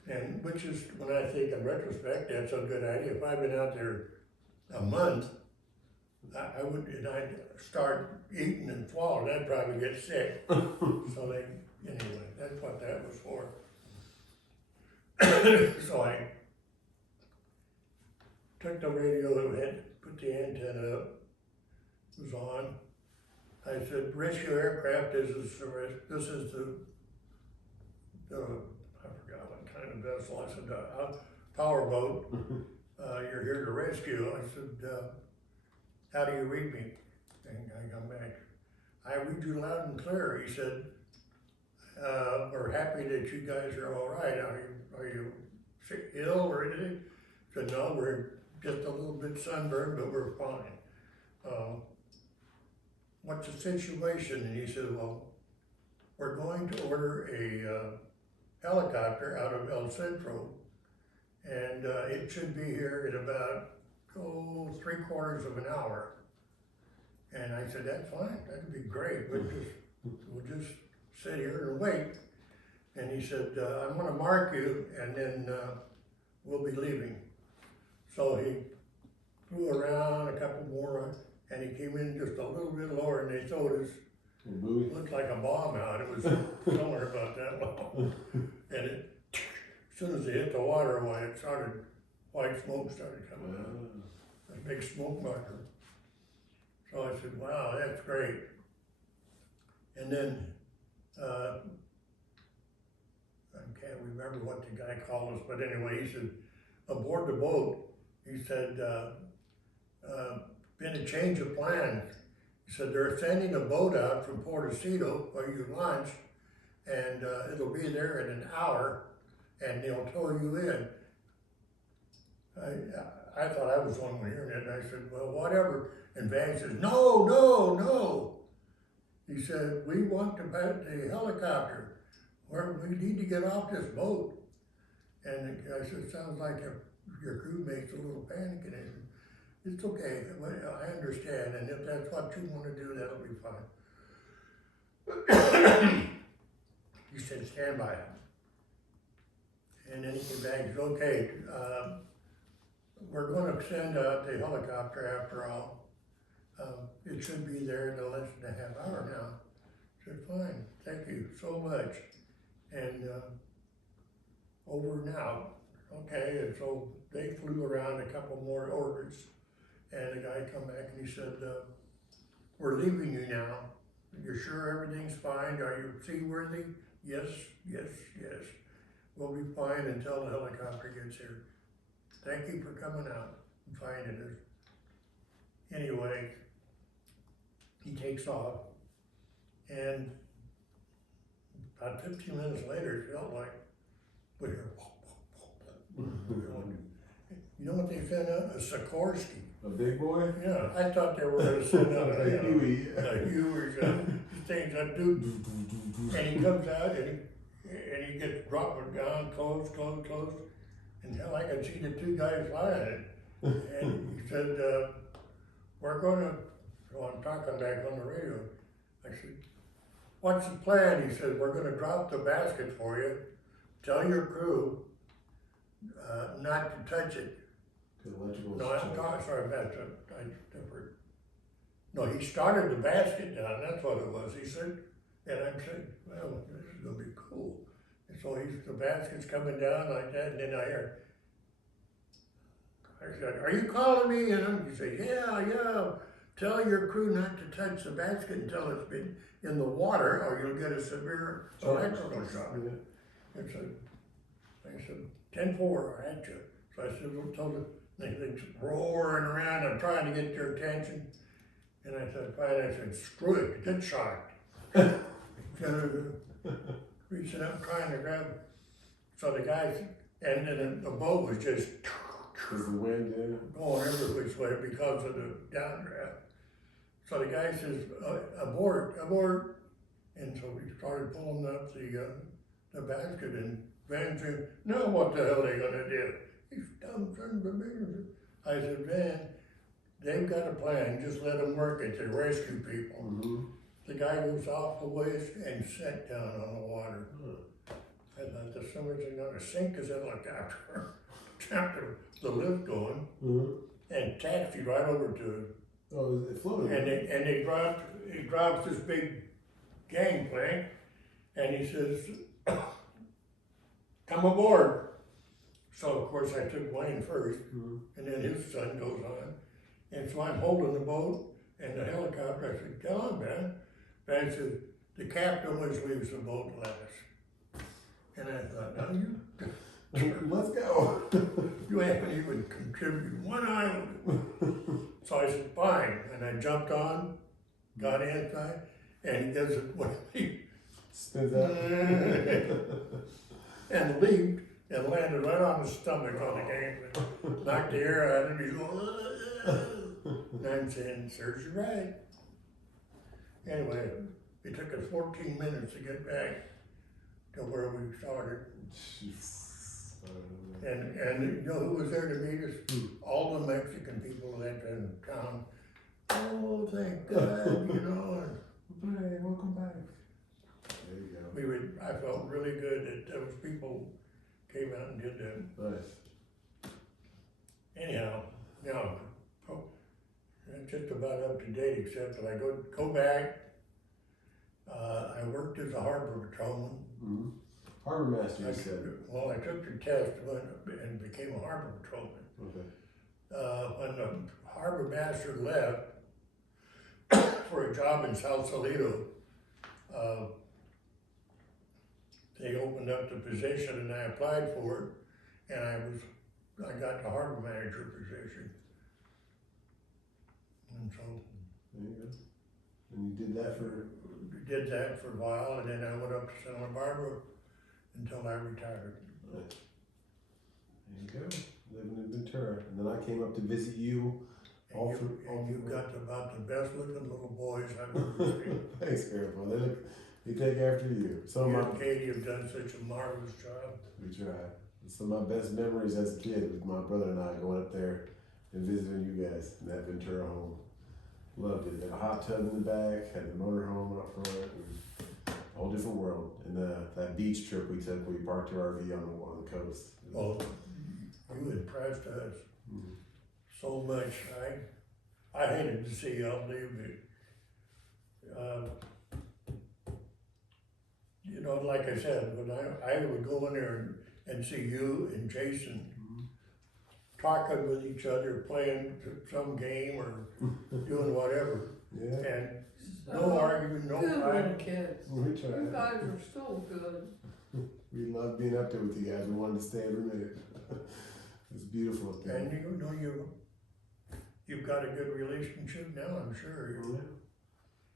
And which is, when I think in retrospect, that's a good idea. If I'd been out there a month, I would, and I'd start eating and swallowing, I'd probably get sick. So anyway, that's what that was for. So I took the radio that had put the antenna up, it was on. I said, rescue aircraft, this is the I forgot what kind of vessel. I said, powerboat, you're here to rescue. I said, how do you read me? And I come back, I read you loud and clear. He said, we're happy that you guys are all right. Are you sick, ill or anything? I said, no, we're just a little bit sunburned, but we're fine. What's the situation? And he said, well, we're going to order a helicopter out of El Centro, and it should be here in about 3/4 of an hour. And I said, that's fine, that'd be great. We'll just sit here and wait. And he said, I'm gonna mark you, and then we'll be leaving. So he flew around a couple more, and he came in just a little bit lower, and they told us, it looked like a bomb out. It was somewhere about that long. And as soon as they hit the water, white smoke started coming out. A big smoke marker. So I said, wow, that's great. And then, I can't remember what the guy called us, but anyway, he said, aboard the boat, he said, been a change of plans. He said, they're sending a boat out from Portocito where you launch, and it'll be there in an hour, and they'll tow you in. I thought I was the one hearing it, and I said, well, whatever. And Van says, no, no, no. He said, we want to bat the helicopter. We need to get off this boat. And I said, sounds like your crewmate's a little panicking. I said, it's okay, I understand, and if that's what you wanna do, that'll be fine. He said, stand by. And then he came back and said, okay, we're gonna send out the helicopter after all. It should be there in less than a half hour now. I said, fine, thank you so much. And over and out. Okay, and so they flew around a couple more orbits, and the guy come back and he said, we're leaving you now. You're sure everything's fine? Are you seaworthy? Yes, yes, yes. We'll be fine until the helicopter gets here. Thank you for coming out and finding us. Anyway, he takes off, and about 15 minutes later, it felt like we hear, you know what they sent out? A Sikorsky. A big boy? Yeah, I thought they were gonna send out A Huey. a Huey, things that do. And he comes out and he gets dropping down close, and hell, I could see the two guys flying it. And he said, we're gonna, so I'm talking back on the radio. I said, what's the plan? He said, we're gonna drop the basket for you. Tell your crew not to touch it. No, I'm talking, sorry, that's different. No, he started the basket down, that's what it was, he said. And I'm saying, well, this is gonna be cool. And so the basket's coming down like that, and then I said, are you calling me? And he said, yeah. Tell your crew not to touch the basket until it's been in the water, or you'll get a severe electrical shock. And so I said, 10-4, at you. So I said, well, told them, they're roaring around, I'm trying to get their attention. And I said, finally, I said, screw it, get shocked. Reaching up, trying to grab. So the guys, and then the boat was just Was the wind in? going every which way because of the downdraft. So the guy says, abort. And so we started pulling up the basket, and Van said, now what the hell are they gonna do? He's dumb son of a bitch. I said, Van, they've got a plan, just let them work it to rescue people. Mm-hmm. The guy goes off the waist and sat down on the water. I thought, the somebody's gonna sink his helicopter. Kept the lift going, and taxied right over to him. Oh, it floated. And he drops this big gangplank, and he says, come aboard. So of course I took Wayne first, and then his son goes on. And so I'm holding the boat and the helicopter. I said, come on, Ben. Ben said, the captain always leaves the boat last. And I thought, now you Let's go. you haven't even contributed one item. So I said, fine. And I jumped on, got inside, and he does it when he Spins out. and leaped and landed right on his stomach on the gangplank. Knocked the air out of him. He's going, and I'm saying, serves you right. Anyway, it took us 14 minutes to get back to where we started. And you know who was there to meet us? All the Mexican people that in town. Oh, thank God, you know. Hey, welcome back. There you go. I felt really good that those people came out and did that. Nice. Anyhow, now, I'm just about up to date, except that I go back. I worked as a harbor patrolman. Mm-hmm. Harbor master, you said. Well, I took the test and became a harbor patrolman. Okay. When the harbor master left, for a job in South Toledo. They opened up the position and I applied for it, and I got the harbor manager position. And so, There you go. And you did that for, did that for a while, and then I went up to Santa Barbara until I retired. there you go, living in Ventura. And then I came up to visit you. And you've got about the best looking little boys I've ever seen. Thanks, Grandpa. They take after you. Some You of my, and Katie have done such a marvelous job. we tried. Some of my best memories as a kid was my brother and I going up there and visiting you guys in that Ventura home. Loved it. Had a hot tub in the back, had the motor home up front. It was a whole different world. And that beach trip we took, we parked our RV on the coast. Well, you impressed us Mhm. so much. I hated to see y'all leave me. You know, like I said, when I would go in there and see you and Jason talking with each other, playing some game or doing whatever, Yeah, and no argument, no Good little fight. kids. we You tried. guys are so good. We loved being up there with you guys. We wanted to stay every minute. It's beautiful up there. And you know, you've got a good relationship now, I'm sure. Yeah.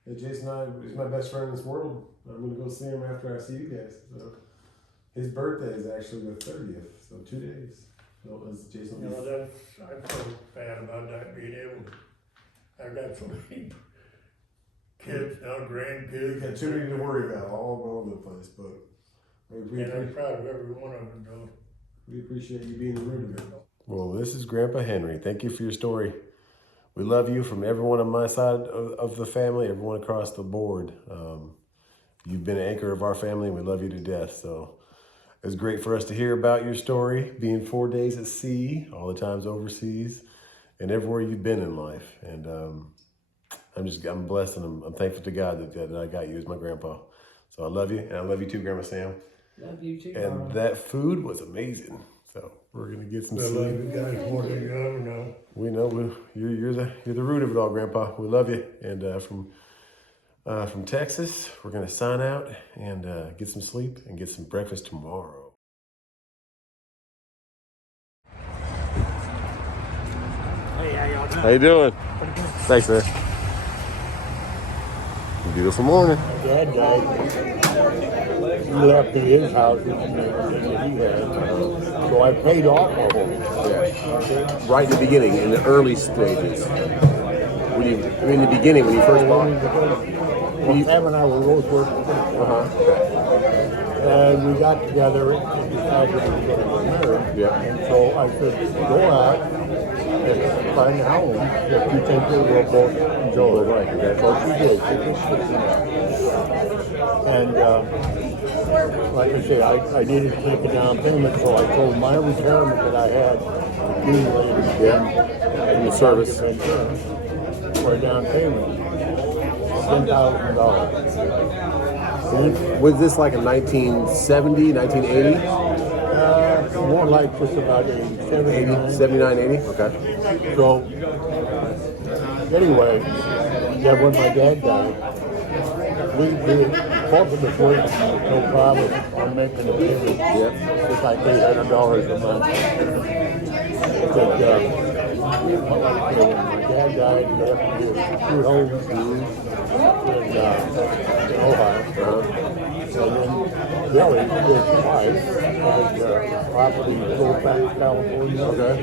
Yeah, Jason, he's my best friend in this world. I'm gonna go see him after I see you guys. So his birthday is actually the 30th, so 2 days. So as Jason, You know, I feel bad about not being able to. I've got so many kids now, you grandkids. got too many to worry about all over the place, but And I'm proud of every one of them, though. we appreciate you being the root of it. Well, this is Grandpa Henry. Thank you for your story. We love you from everyone on my side of the family, everyone across the board. You've been an anchor of our family, and we love you to death. So it's great for us to hear about your story, being 4 days at sea, all the times overseas, and everywhere you've been in life. And I'm blessed, and I'm thankful to God that I got you as my grandpa. So I love you, and I love you too, Grandma Sam. Love you too, And Mom. that food was amazing. So we're gonna get some I love sleep. you guys more than you ever know. We know you're the root of it all, Grandpa. We love you. And from Texas, we're gonna sign out and get some sleep and get some breakfast tomorrow. Hey, how y'all doing? How you doing? Thanks, man. Beautiful morning. Dad died. He left me his house and everything that he had. So I paid off the whole. Yeah. Right in the beginning, in the early stages. In the beginning when you first bought. Well, Sam and I were both working. And we got together and decided we were going to get married. Yeah. And so I said, go out and find a home that you think we will both enjoy. Right, okay. So she did. She just did. And like I say, I needed to take a down payment, so I told my retirement that I had accumulated In the service. for a down payment, $10,000. Was this like a 1970, 1980? More like just about 79. 79, 80? Okay. So, anyway, yeah, when my dad died, we both of us worked no problem on making a payment. Yeah. It's like $800 a month. But, when my dad died, he left me two homes in Ohio. And then Billy, his wife, had property in Colfax, California. Okay.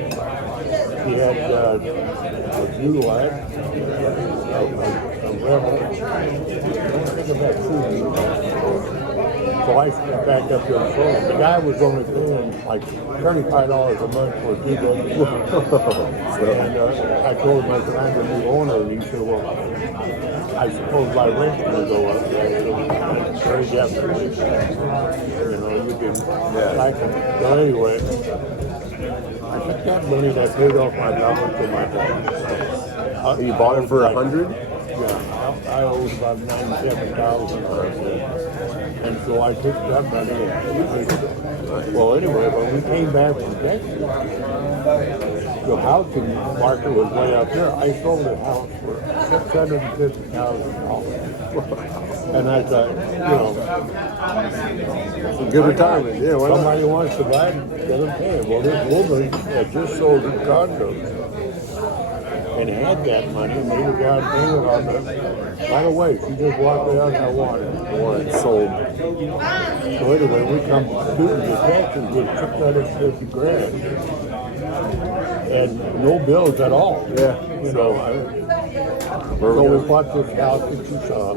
He had a July, a Rebel. Don't think of that too. So I went back up there and told him. The guy was only paying like $35 a month for a 2-bedroom. And I told him, I said, I'm going to be owner. And he said, well, I suppose my rent's going to go up. Yeah, so very definitely. You know, you can like it. So anyway, I took that money and I paid off my balance to my dad. You bought it for 100? Yeah, I owed about $97,000. And so I took that money and paid it. Well, anyway, when we came back from Texas, the housing market was way up there. I sold a house for $650,000. And I thought, It's a good retirement. Yeah, why not? somebody wants to buy it, let them pay it. Well, this woman had just sold her condo and had that money, made her down payment on it. By the way, she just walked out and I wanted it. Sold. So anyway, we come shooting the taxes with $650,000 and no bills at all. Yeah. So we bought this house that you saw.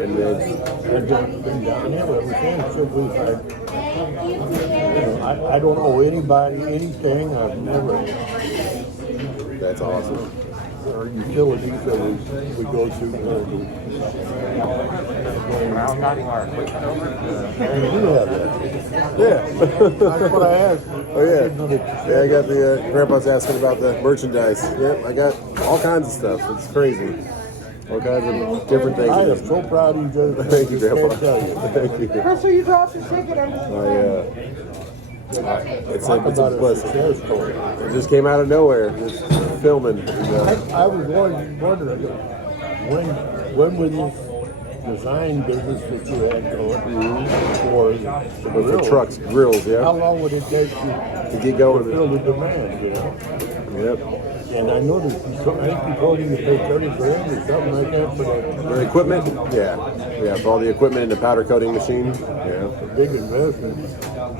And then been down here ever since. Simply like, I don't owe anybody anything. I've never. That's awesome. Our utilities that we go through. And you have that. Yeah. That's what I asked. Oh yeah. Yeah, I got the grandpa's asking about the merchandise. Yep, I got all kinds of stuff. It's crazy. All kinds of different things. I am so proud of you, Joseph. Thank you, Grandpa. Can't tell you. Thank you. Chris, you dropped your ticket. It's a About blessing. success story. It just came out of nowhere. Just filming. And, I was wondering when would this design business that you had going for the for grills, trucks, grills, how yeah. long would it take To to get going. fill the demand, Yep. And I noticed, I think you told him to pay $30,000 or something like that for The equipment? Yeah. Yeah, for all the equipment in the powder coating machine. Yeah. the big investment.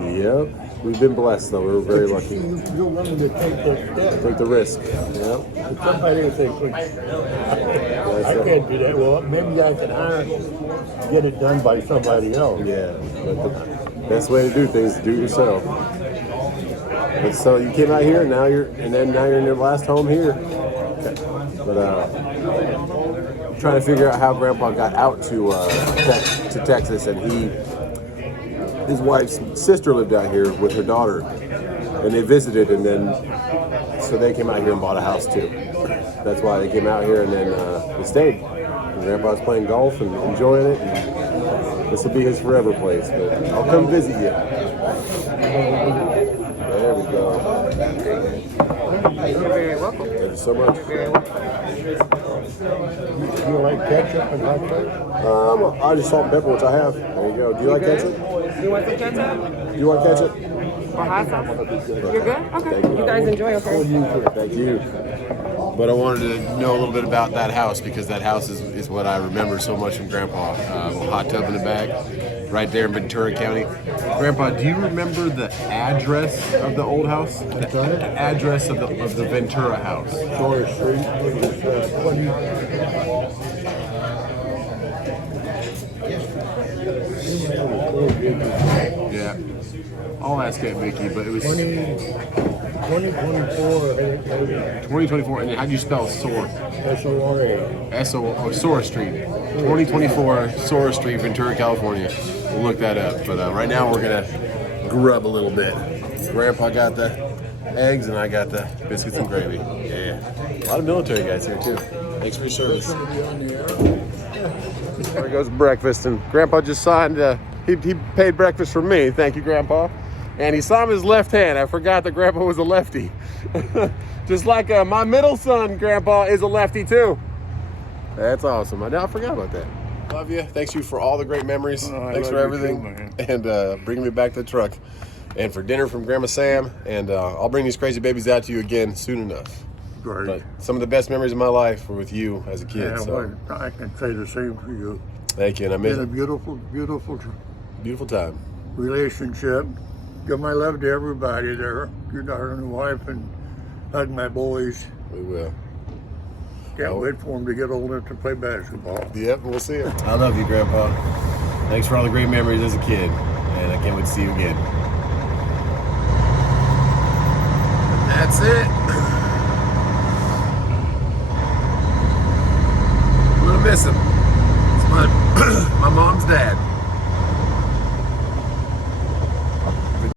Yep. We've been blessed though. We're very lucky. You're willing to take that step. Take the risk. Yep. If somebody would say, I can't do that. Well, maybe I can get it done by somebody else. Yeah. But the best way to do things is do it yourself. But so you came out here, and now you're in your last home here. But trying to figure out how Grandpa got out to Texas, and his wife's sister lived out here with her daughter, and they visited, and then so they came out here and bought a house too. That's why they came out here, and then they stayed. And Grandpa's playing golf and enjoying it. And this will be his forever place. But I'll come visit you. There we go. You're very welcome. Thank you so much. You're very welcome. Do you like ketchup and hot sauce? I just salt and pepper, which I have. There you go. Do you like ketchup? You want some ketchup Do you want ketchup? or hot sauce? You're good? Okay. Thank you. You guys enjoy, okay? Thank you. But I wanted to know a little bit about that house because that house is what I remember so much from Grandpa. A hot tub in the back, right there in Ventura County. Grandpa, do you remember the address of the old house? The address of the Ventura house. Shore Street, it was 20. Yeah. I'll ask Aunt Vicky, but it was 2024, 2024. And how do you spell SOAR? SORA. Sora Street, 2024 Sora Street, Ventura, California. We'll look that up. But right now we're gonna grub a little bit. Grandpa got the eggs and I got the biscuits and gravy. Yeah, a lot of military guys here too. Thanks for your service. There goes breakfast, and Grandpa just signed. He paid breakfast for me. Thank you, Grandpa. And he signed his left hand. I forgot that Grandpa was a lefty. Just like my middle son, Grandpa, is a lefty too. That's awesome. I forgot about that. Love you. Thanks you for all the great memories. I Thanks for love you everything. too, man. And bringing me back to the truck. And for dinner from Grandma Sam. And I'll bring these crazy babies out to you again soon enough. Great. But some of the best memories of my life were with you as a kid. Yeah, So well, I can say the same for you. thank you. And I miss Been a beautiful, beautiful beautiful time. relationship. Give my love to everybody there, your darling wife, and hug my boys. We will. Can't wait for them to get old enough to play basketball. Yep, we'll see you. I love you, Grandpa. Thanks for all the great memories as a kid. And I can't wait to see you again. That's it. I'm gonna miss him. It's my mom's dad.